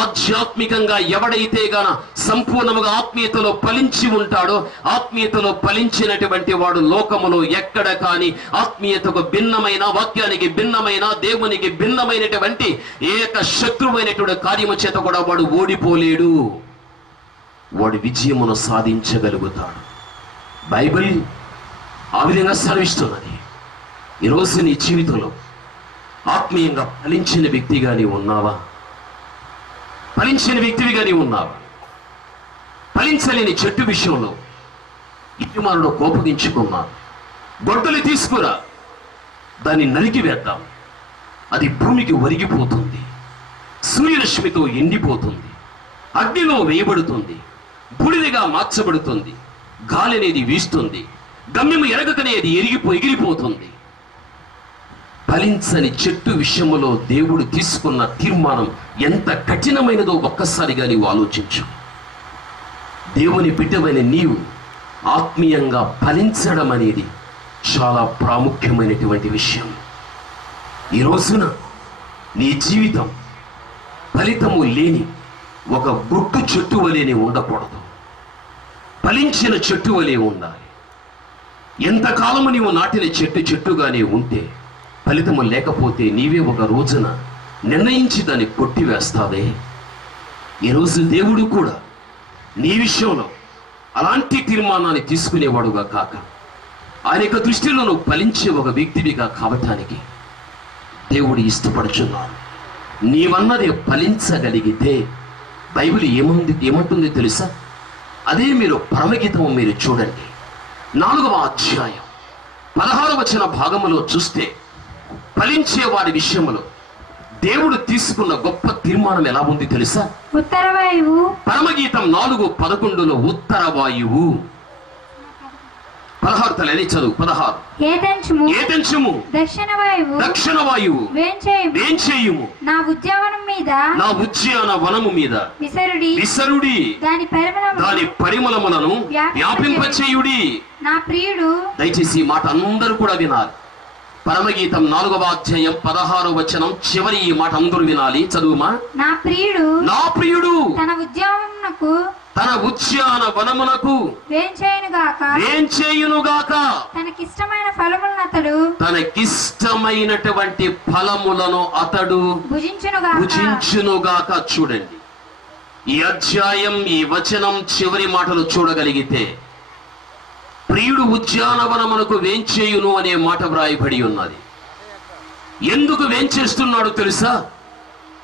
ఆధ్యాత్మికంగా ఎవడైతే గాన సంపూర్ణముగా ఆత్మీయతలో ఫలించి ఉంటాడో, ఆత్మీయతలో ఫలించినటువంటి వాడు లోకములో ఎక్కడ కాని ఆత్మీయతకు భిన్నమైన, వాక్యానికి భిన్నమైన, దేవునికి భిన్నమైనటువంటి ఏక శత్రువైనటువంటి కార్యము చేత కూడా వాడు ఓడిపోలేడు. వాడు విజయమును సాధించగలుగుతాడు. బైబిల్ ఆ విధంగా సెలవిస్తున్నది. ఈరోజు నీ జీవితంలో ఆత్మీయంగా ఫలించిన వ్యక్తిగా నీవు ఉన్నావా? ఫలించిన వ్యక్తివిగా నీవు ఉన్నావా? ఫలించలేని చెట్టు విషయంలో యజమానుడు కోపగించుకున్నాడు. గొడ్డలి తీసుకురా, దాన్ని నరికి వేద్దాం, అది భూమికి ఒరిగిపోతుంది, సూర్యరశ్మితో ఎండిపోతుంది, అగ్నిలో వేయబడుతుంది, బూడిదగా మార్చబడుతుంది, గాలి అనేది వీస్తుంది, గమ్యము ఎరగకనే అది ఎగిరిపోతుంది. ఫలించని చెట్టు విషయంలో దేవుడు తీసుకున్న తీర్మానం ఎంత కఠినమైనదో ఒక్కసారిగా నీవు ఆలోచించు. దేవుని బిడ్డమైన నీవు ఆత్మీయంగా ఫలించడం అనేది చాలా ప్రాముఖ్యమైనటువంటి విషయం. ఈ రోజున నీ జీవితం ఫలితము లేని ఒక గుట్టు చెట్టు వలెనే ఉండకూడదు. ఫలించిన చెట్టు వలె ఉండాలి. ఎంతకాలము నీవు నాటిన చెట్టుగానే ఉంటే ఫలితము లేకపోతే నీవే ఒక రోజున నిర్ణయించి దాన్ని కొట్టివేస్తావే. ఈరోజు దేవుడు కూడా నీ విషయంలో అలాంటి తీర్మానాన్ని తీసుకునేవాడుగా కాక, ఆయన యొక్క దృష్టిలో నువ్వు ఫలించే ఒక వ్యక్తివిగా కావటానికి దేవుడు ఇష్టపడుచున్నాడు. నీవన్నది ఫలించగలిగితే బైబిల్ ఏమంటుంది తెలుసా? అదే మీరు పరమగీతము మీరు చూడండి, 4వ అధ్యాయం 16వ వచన భాగములో చూస్తే ఫలించే వారి విషయంలో దేవుడు తీసుకున్న గొప్ప తీర్మానం ఎలా ఉంది తెలుసా? ఉత్తర వాయువు. పరమగీతం 4:11లో ఉత్తర వాయువు. 16 తలని చదువు. 16 ఏతెంచుము దక్షిణ వాయువు వేంచేయుము నా ఉద్యానవనము మీద విసరుడి దాని పరిమళములను వ్యాపింపచేయుడి. నా ప్రియుడు. దయచేసి ఈ మాట అందరూ కూడా వినాలి. పరమగీతం 4వ అధ్యాయం 16వ వచనం చివరి ఈ మాట అందరూ వినాలి. చదువుమా. నా ప్రియుడు తన ఉద్యానవనమునకు వేంచేయునుగాక తనకిష్టమైనటువంటి ఫలములను అతడు భుజించునుగాక. చూడండి, ఈ అధ్యాయం, ఈ వచనం చివరి మాటలు చూడగలిగితే ప్రియుడు ఉద్యానవనమునకు వేంచేయును అనే మాట వ్రాయబడి ఉన్నది. ఎందుకు వేంచేస్తున్నాడు తెలుసా?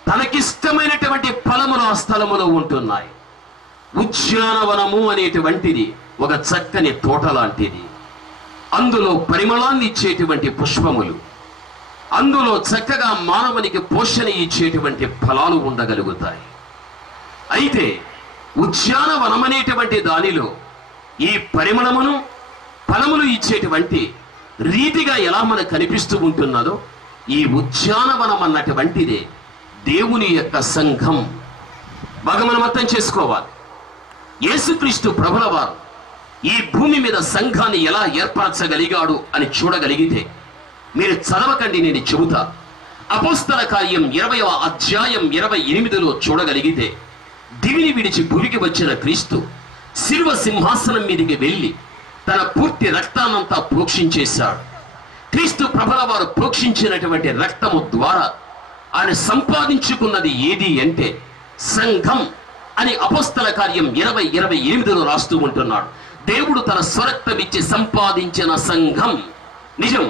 తనకిష్టమైనటువంటి ఫలములు ఆ స్థలములో ఉంటున్నాయి. ఉద్యానవనము అనేటువంటిది ఒక చక్కని తోట లాంటిది. అందులో పరిమళాన్ని ఇచ్చేటువంటి పుష్పములు, అందులో చక్కగా మానవునికి పోషణ ఇచ్చేటువంటి ఫలాలు ఉండగలుగుతాయి. అయితే ఉద్యానవనం అనేటువంటి దానిలో ఈ పరిమళమును, ఫలములు ఇచ్చేటువంటి రీతిగా ఎలా మనకు కనిపిస్తూ ఉంటున్నదో, ఈ ఉద్యానవనం అన్నటువంటిదే దేవుని యొక్క సంఘం. బాగా మనం అర్థం చేసుకోవాలి. యేసుక్రీస్తు ప్రభుల వారు ఈ భూమి మీద సంఘాన్ని ఎలా ఏర్పరచగలిగాడు అని చూడగలిగితే, మీరు చదవకండి, నేను చెబుతా. అపోస్తల కార్యం 20వ అధ్యాయం 28లో చూడగలిగితే, దివిని విడిచి భూమికి వచ్చిన క్రీస్తు శిలువ సింహాసనం మీదికి వెళ్ళి తన పూర్తి రక్తాన్నంతా ప్రోక్షించేశాడు. క్రీస్తు ప్రభుల వారు ప్రోక్షించినటువంటి రక్తము ద్వారా ఆయన సంపాదించుకున్నది ఏది అంటే సంఘం అని అపోస్తల కార్యం 20:28లో రాస్తూ ఉంటున్నాడు. దేవుడు తన స్వరక్తమిచ్చి సంపాదించిన సంఘం నిజం.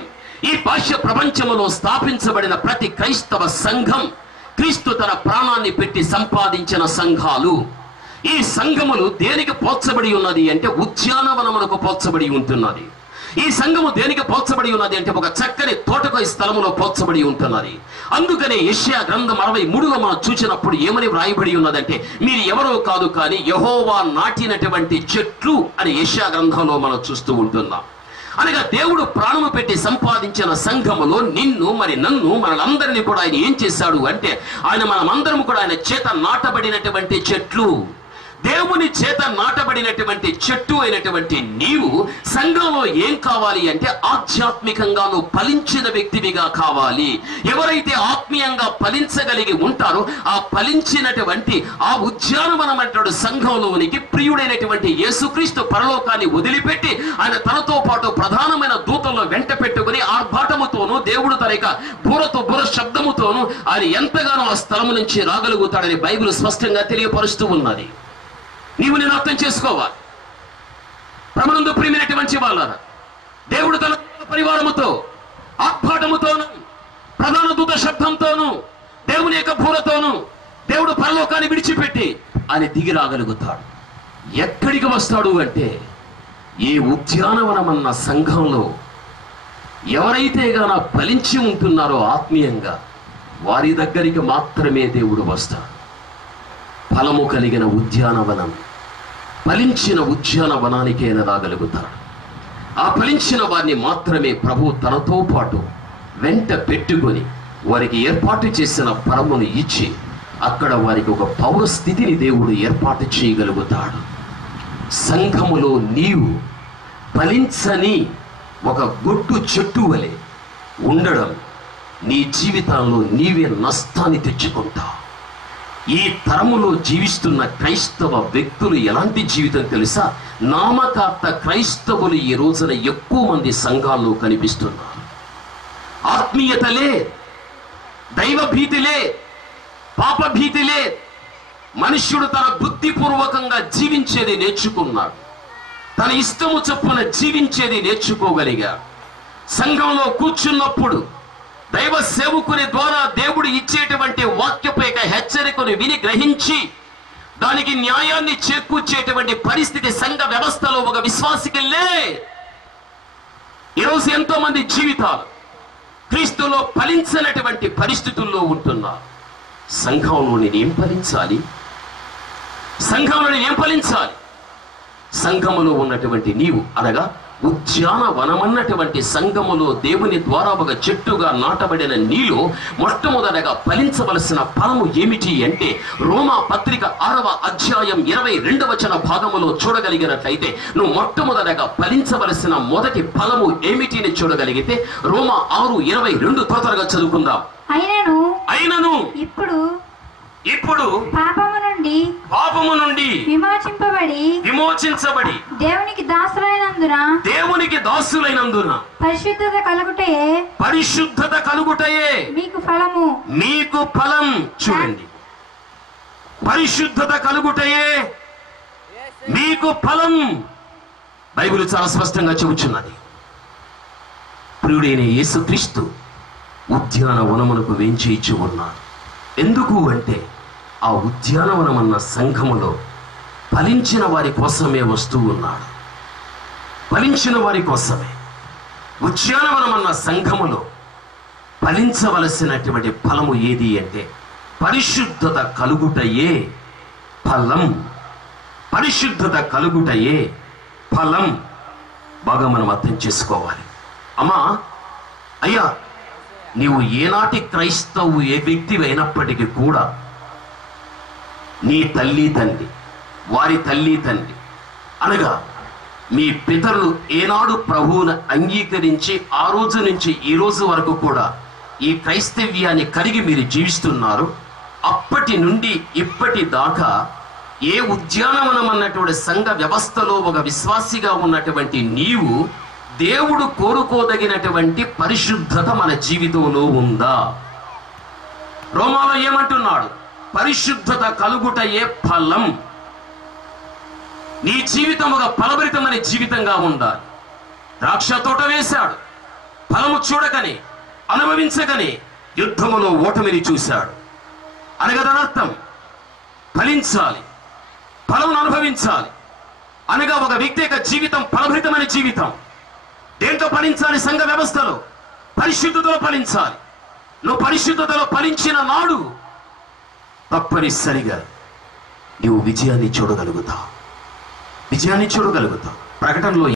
ఈ బాహ్య ప్రపంచంలో స్థాపించబడిన ప్రతి క్రైస్తవ సంఘం క్రీస్తు తన ప్రాణాన్ని పెట్టి సంపాదించిన సంఘాలు. ఈ సంఘములు దేనికి పోల్చబడి ఉన్నది అంటే ఉద్యానవనములకు పోల్చబడి ఉంటున్నది. ఈ సంఘము దేనికి పోల్చబడి ఉన్నది అంటే ఒక చక్కని తోటకు ఈ స్థలములో పోల్చబడి ఉంటున్నది. అందుకనే యెషయా గ్రంథం 63లో మనం చూసినప్పుడు ఏమని వ్రాయబడి ఉన్నదంటే, మీరు ఎవరో కాదు కానీ యెహోవా నాటినటువంటి చెట్లు అని యెషయా గ్రంథంలో మనం చూస్తూ ఉంటున్నాం. అనగా దేవుడు ప్రాణము పెట్టి సంపాదించిన సంఘములో నిన్ను మరి నన్ను మనలందరినీ కూడా ఆయన ఏం చేశాడు అంటే, ఆయన మనమందరం కూడా ఆయన చేత నాటబడినటువంటి చెట్లు. దేవుని చేత నాటబడినటువంటి చెట్టు అయినటువంటి నీవు సంఘంలో ఏం కావాలి అంటే ఆధ్యాత్మికంగా నువ్వు ఫలించిన వ్యక్తివిగా కావాలి. ఎవరైతే ఆత్మీయంగా ఫలించగలిగి ఉంటారో ఆ ఫలించినటువంటి ఆ ఉద్యానవనం అంటాడు సంఘంలోనికి ప్రియుడైనటువంటి యేసుక్రీస్తు పరలోకాన్ని వదిలిపెట్టి ఆయన తనతో పాటు ప్రధానమైన దూతల్లో వెంట పెట్టుకుని ఆర్భాటముతోనూ దేవుడు తన యొక్క బుర శబ్దముతోనూ ఆయన ఎంతగానో ఆ స్థలము నుంచి రాగలుగుతాడని బైబిల్ స్పష్టంగా తెలియపరుస్తూ ఉన్నది. నీవు నేను అర్థం చేసుకోవాలి. ప్రభునందు ప్రియమైనటువంటి వాళ్ళారా, దేవుడు తన పరివారముతో ఆర్భాటముతోను ప్రధాన దూత శబ్దంతోను దేవుని యొక్క భూరతోను దేవుడు పరలోకాన్ని విడిచిపెట్టి ఆయన దిగి రాగలుగుతాడు. ఎక్కడికి వస్తాడు అంటే ఏ ఉద్యానవనమన్న సంఘంలో ఎవరైతే గాన ఫలించి ఉంటున్నారో ఆత్మీయంగా వారి దగ్గరికి మాత్రమే దేవుడు వస్తాడు. ఫలము కలిగిన ఉద్యానవనం, ఫలించిన ఉద్యానవనానికి ఆయన రాగలుగుతాడు. ఆ ఫలించిన వారిని మాత్రమే ప్రభు తనతో పాటు వెంట పెట్టుకొని వారికి ఏర్పాటు చేసిన ఫలమును ఇచ్చి అక్కడ వారికి ఒక పౌర స్థితిని దేవుడు ఏర్పాటు చేయగలుగుతాడు. సంఘములో నీవు ఫలించని ఒక గొడ్డు చెట్టు వలె ఉండడం నీ జీవితంలో నీవే నష్టాన్ని తెచ్చుకుంటావు. ఈ తరములో జీవిస్తున్న క్రైస్తవ వ్యక్తులు ఎలాంటి జీవితం తెలుసా? నామకార్థ క్రైస్తవులు ఈ రోజున ఎక్కువ మంది సంఘాల్లో కనిపిస్తున్నారు. ఆత్మీయతలే, దైవ భీతిలే, పాప భీతిలే. మనుష్యుడు తన బుద్ధిపూర్వకంగా జీవించేది నేర్చుకున్నాడు. తన ఇష్టము చొప్పున జీవించేది నేర్చుకోగలిగా. సంఘంలో కూర్చున్నప్పుడు దైవ సేవకుని ద్వారా దేవుడు ఇచ్చేటువంటి వాక్యపై హెచ్చరికను విని గ్రహించి దానికి న్యాయాన్ని చేకూర్చేటువంటి పరిస్థితి సంఘ వ్యవస్థలో ఒక విశ్వాసికి లే. ఈరోజు ఎంతో మంది జీవితాలు క్రీస్తులో ఫలించనటువంటి పరిస్థితుల్లో ఉంటున్నారు. సంఘంలో నేనేం ఫలించాలి? సంఘంలో నేనేం ఫలించాలి? సంఘములో ఉన్నటువంటి నీవు అనగా ఉద్యానవనమన్నటువంటి సంఘములో దేవుని ద్వారా ఒక చెట్టుగా నాటబడిన నీలో మొట్టమొదటగా ఫలించవలసిన ఫలము ఏమిటి అంటే రోమా పత్రిక 6వ అధ్యాయం 22వ భాగములో చూడగలిగినట్లయితే నువ్వు మొట్టమొదటగా ఫలించవలసిన మొదటి ఫలము ఏమిటి అని చూడగలిగితే రోమా 6:22 త్వరగా చదువుకుందాం. అయినను ఇప్పుడు పాపము నుండి విమోచించబడి దేవునికి దాసులైనందున పరిశుద్ధత కలుగుటయే మీకు ఫలం. చూడండి, పరిశుద్ధత కలుగుటయే మీకు ఫలం. బైబిల్ చాలా స్పష్టంగా చెబుతున్నది. ప్రియుడైన యేసుక్రీస్తు ఉద్యానవనమునకు వేంచేయిచి ఉన్నాడు. ఎందుకు అంటే ఆ ఉద్యానవనమన్న సంఘములో ఫలించిన వారి కోసమే వస్తూ ఉన్నాడు. ఫలించిన వారి కోసమే. ఉద్యానవనమన్న సంఘములో ఫలించవలసినటువంటి ఫలము ఏది అంటే పరిశుద్ధత కలుగుటయే ఫలం. పరిశుద్ధత కలుగుటయే ఫలం. బాగా మనం అర్థం చేసుకోవాలి. అమ్మా, అయ్యా, నీవు ఏనాటి క్రైస్తవు ఏ వ్యక్తి అయినప్పటికీ కూడా నీ తల్లి తండ్రి, వారి తల్లి తండ్రి అనగా మీ పితరులు ఏనాడు ప్రభువును అంగీకరించి ఆ రోజు నుంచి ఈ రోజు వరకు కూడా ఈ క్రైస్తవ్యాన్ని కలిగి మీరు జీవిస్తున్నారు, అప్పటి నుండి ఇప్పటి దాకా ఏ ఉద్యానవనం అన్నటువంటి సంఘ వ్యవస్థలో ఒక విశ్వాసిగా ఉన్నటువంటి నీవు దేవుడు కోరుకోదగినటువంటి పరిశుద్ధత మన జీవితంలో ఉందా? రోమాలో ఏమంటున్నాడు? పరిశుద్ధత కలుగుటయే ఫలం. నీ జీవితం ఒక ఫలభరితమైన జీవితంగా ఉండాలి. ద్రాక్ష తోట వేశాడు, ఫలము చూడకని అనుభవించకని యుద్ధములో ఓటమిని చూశాడు. అనగా దాని అర్థం ఫలించాలి, ఫలమును అనుభవించాలి. అనగా ఒక వ్యక్తి యొక్క జీవితం ఫలభరితమైన జీవితం. దేంతో ఫలించాలి? సంఘ వ్యవస్థలో పరిశుద్ధతలో ఫలించాలి. నువ్వు పరిశుద్ధతలో ఫలించిన నాడు తప్పనిసరిగా నువ్వు విజయాన్ని చూడగలుగుతావు. ప్రకటనలో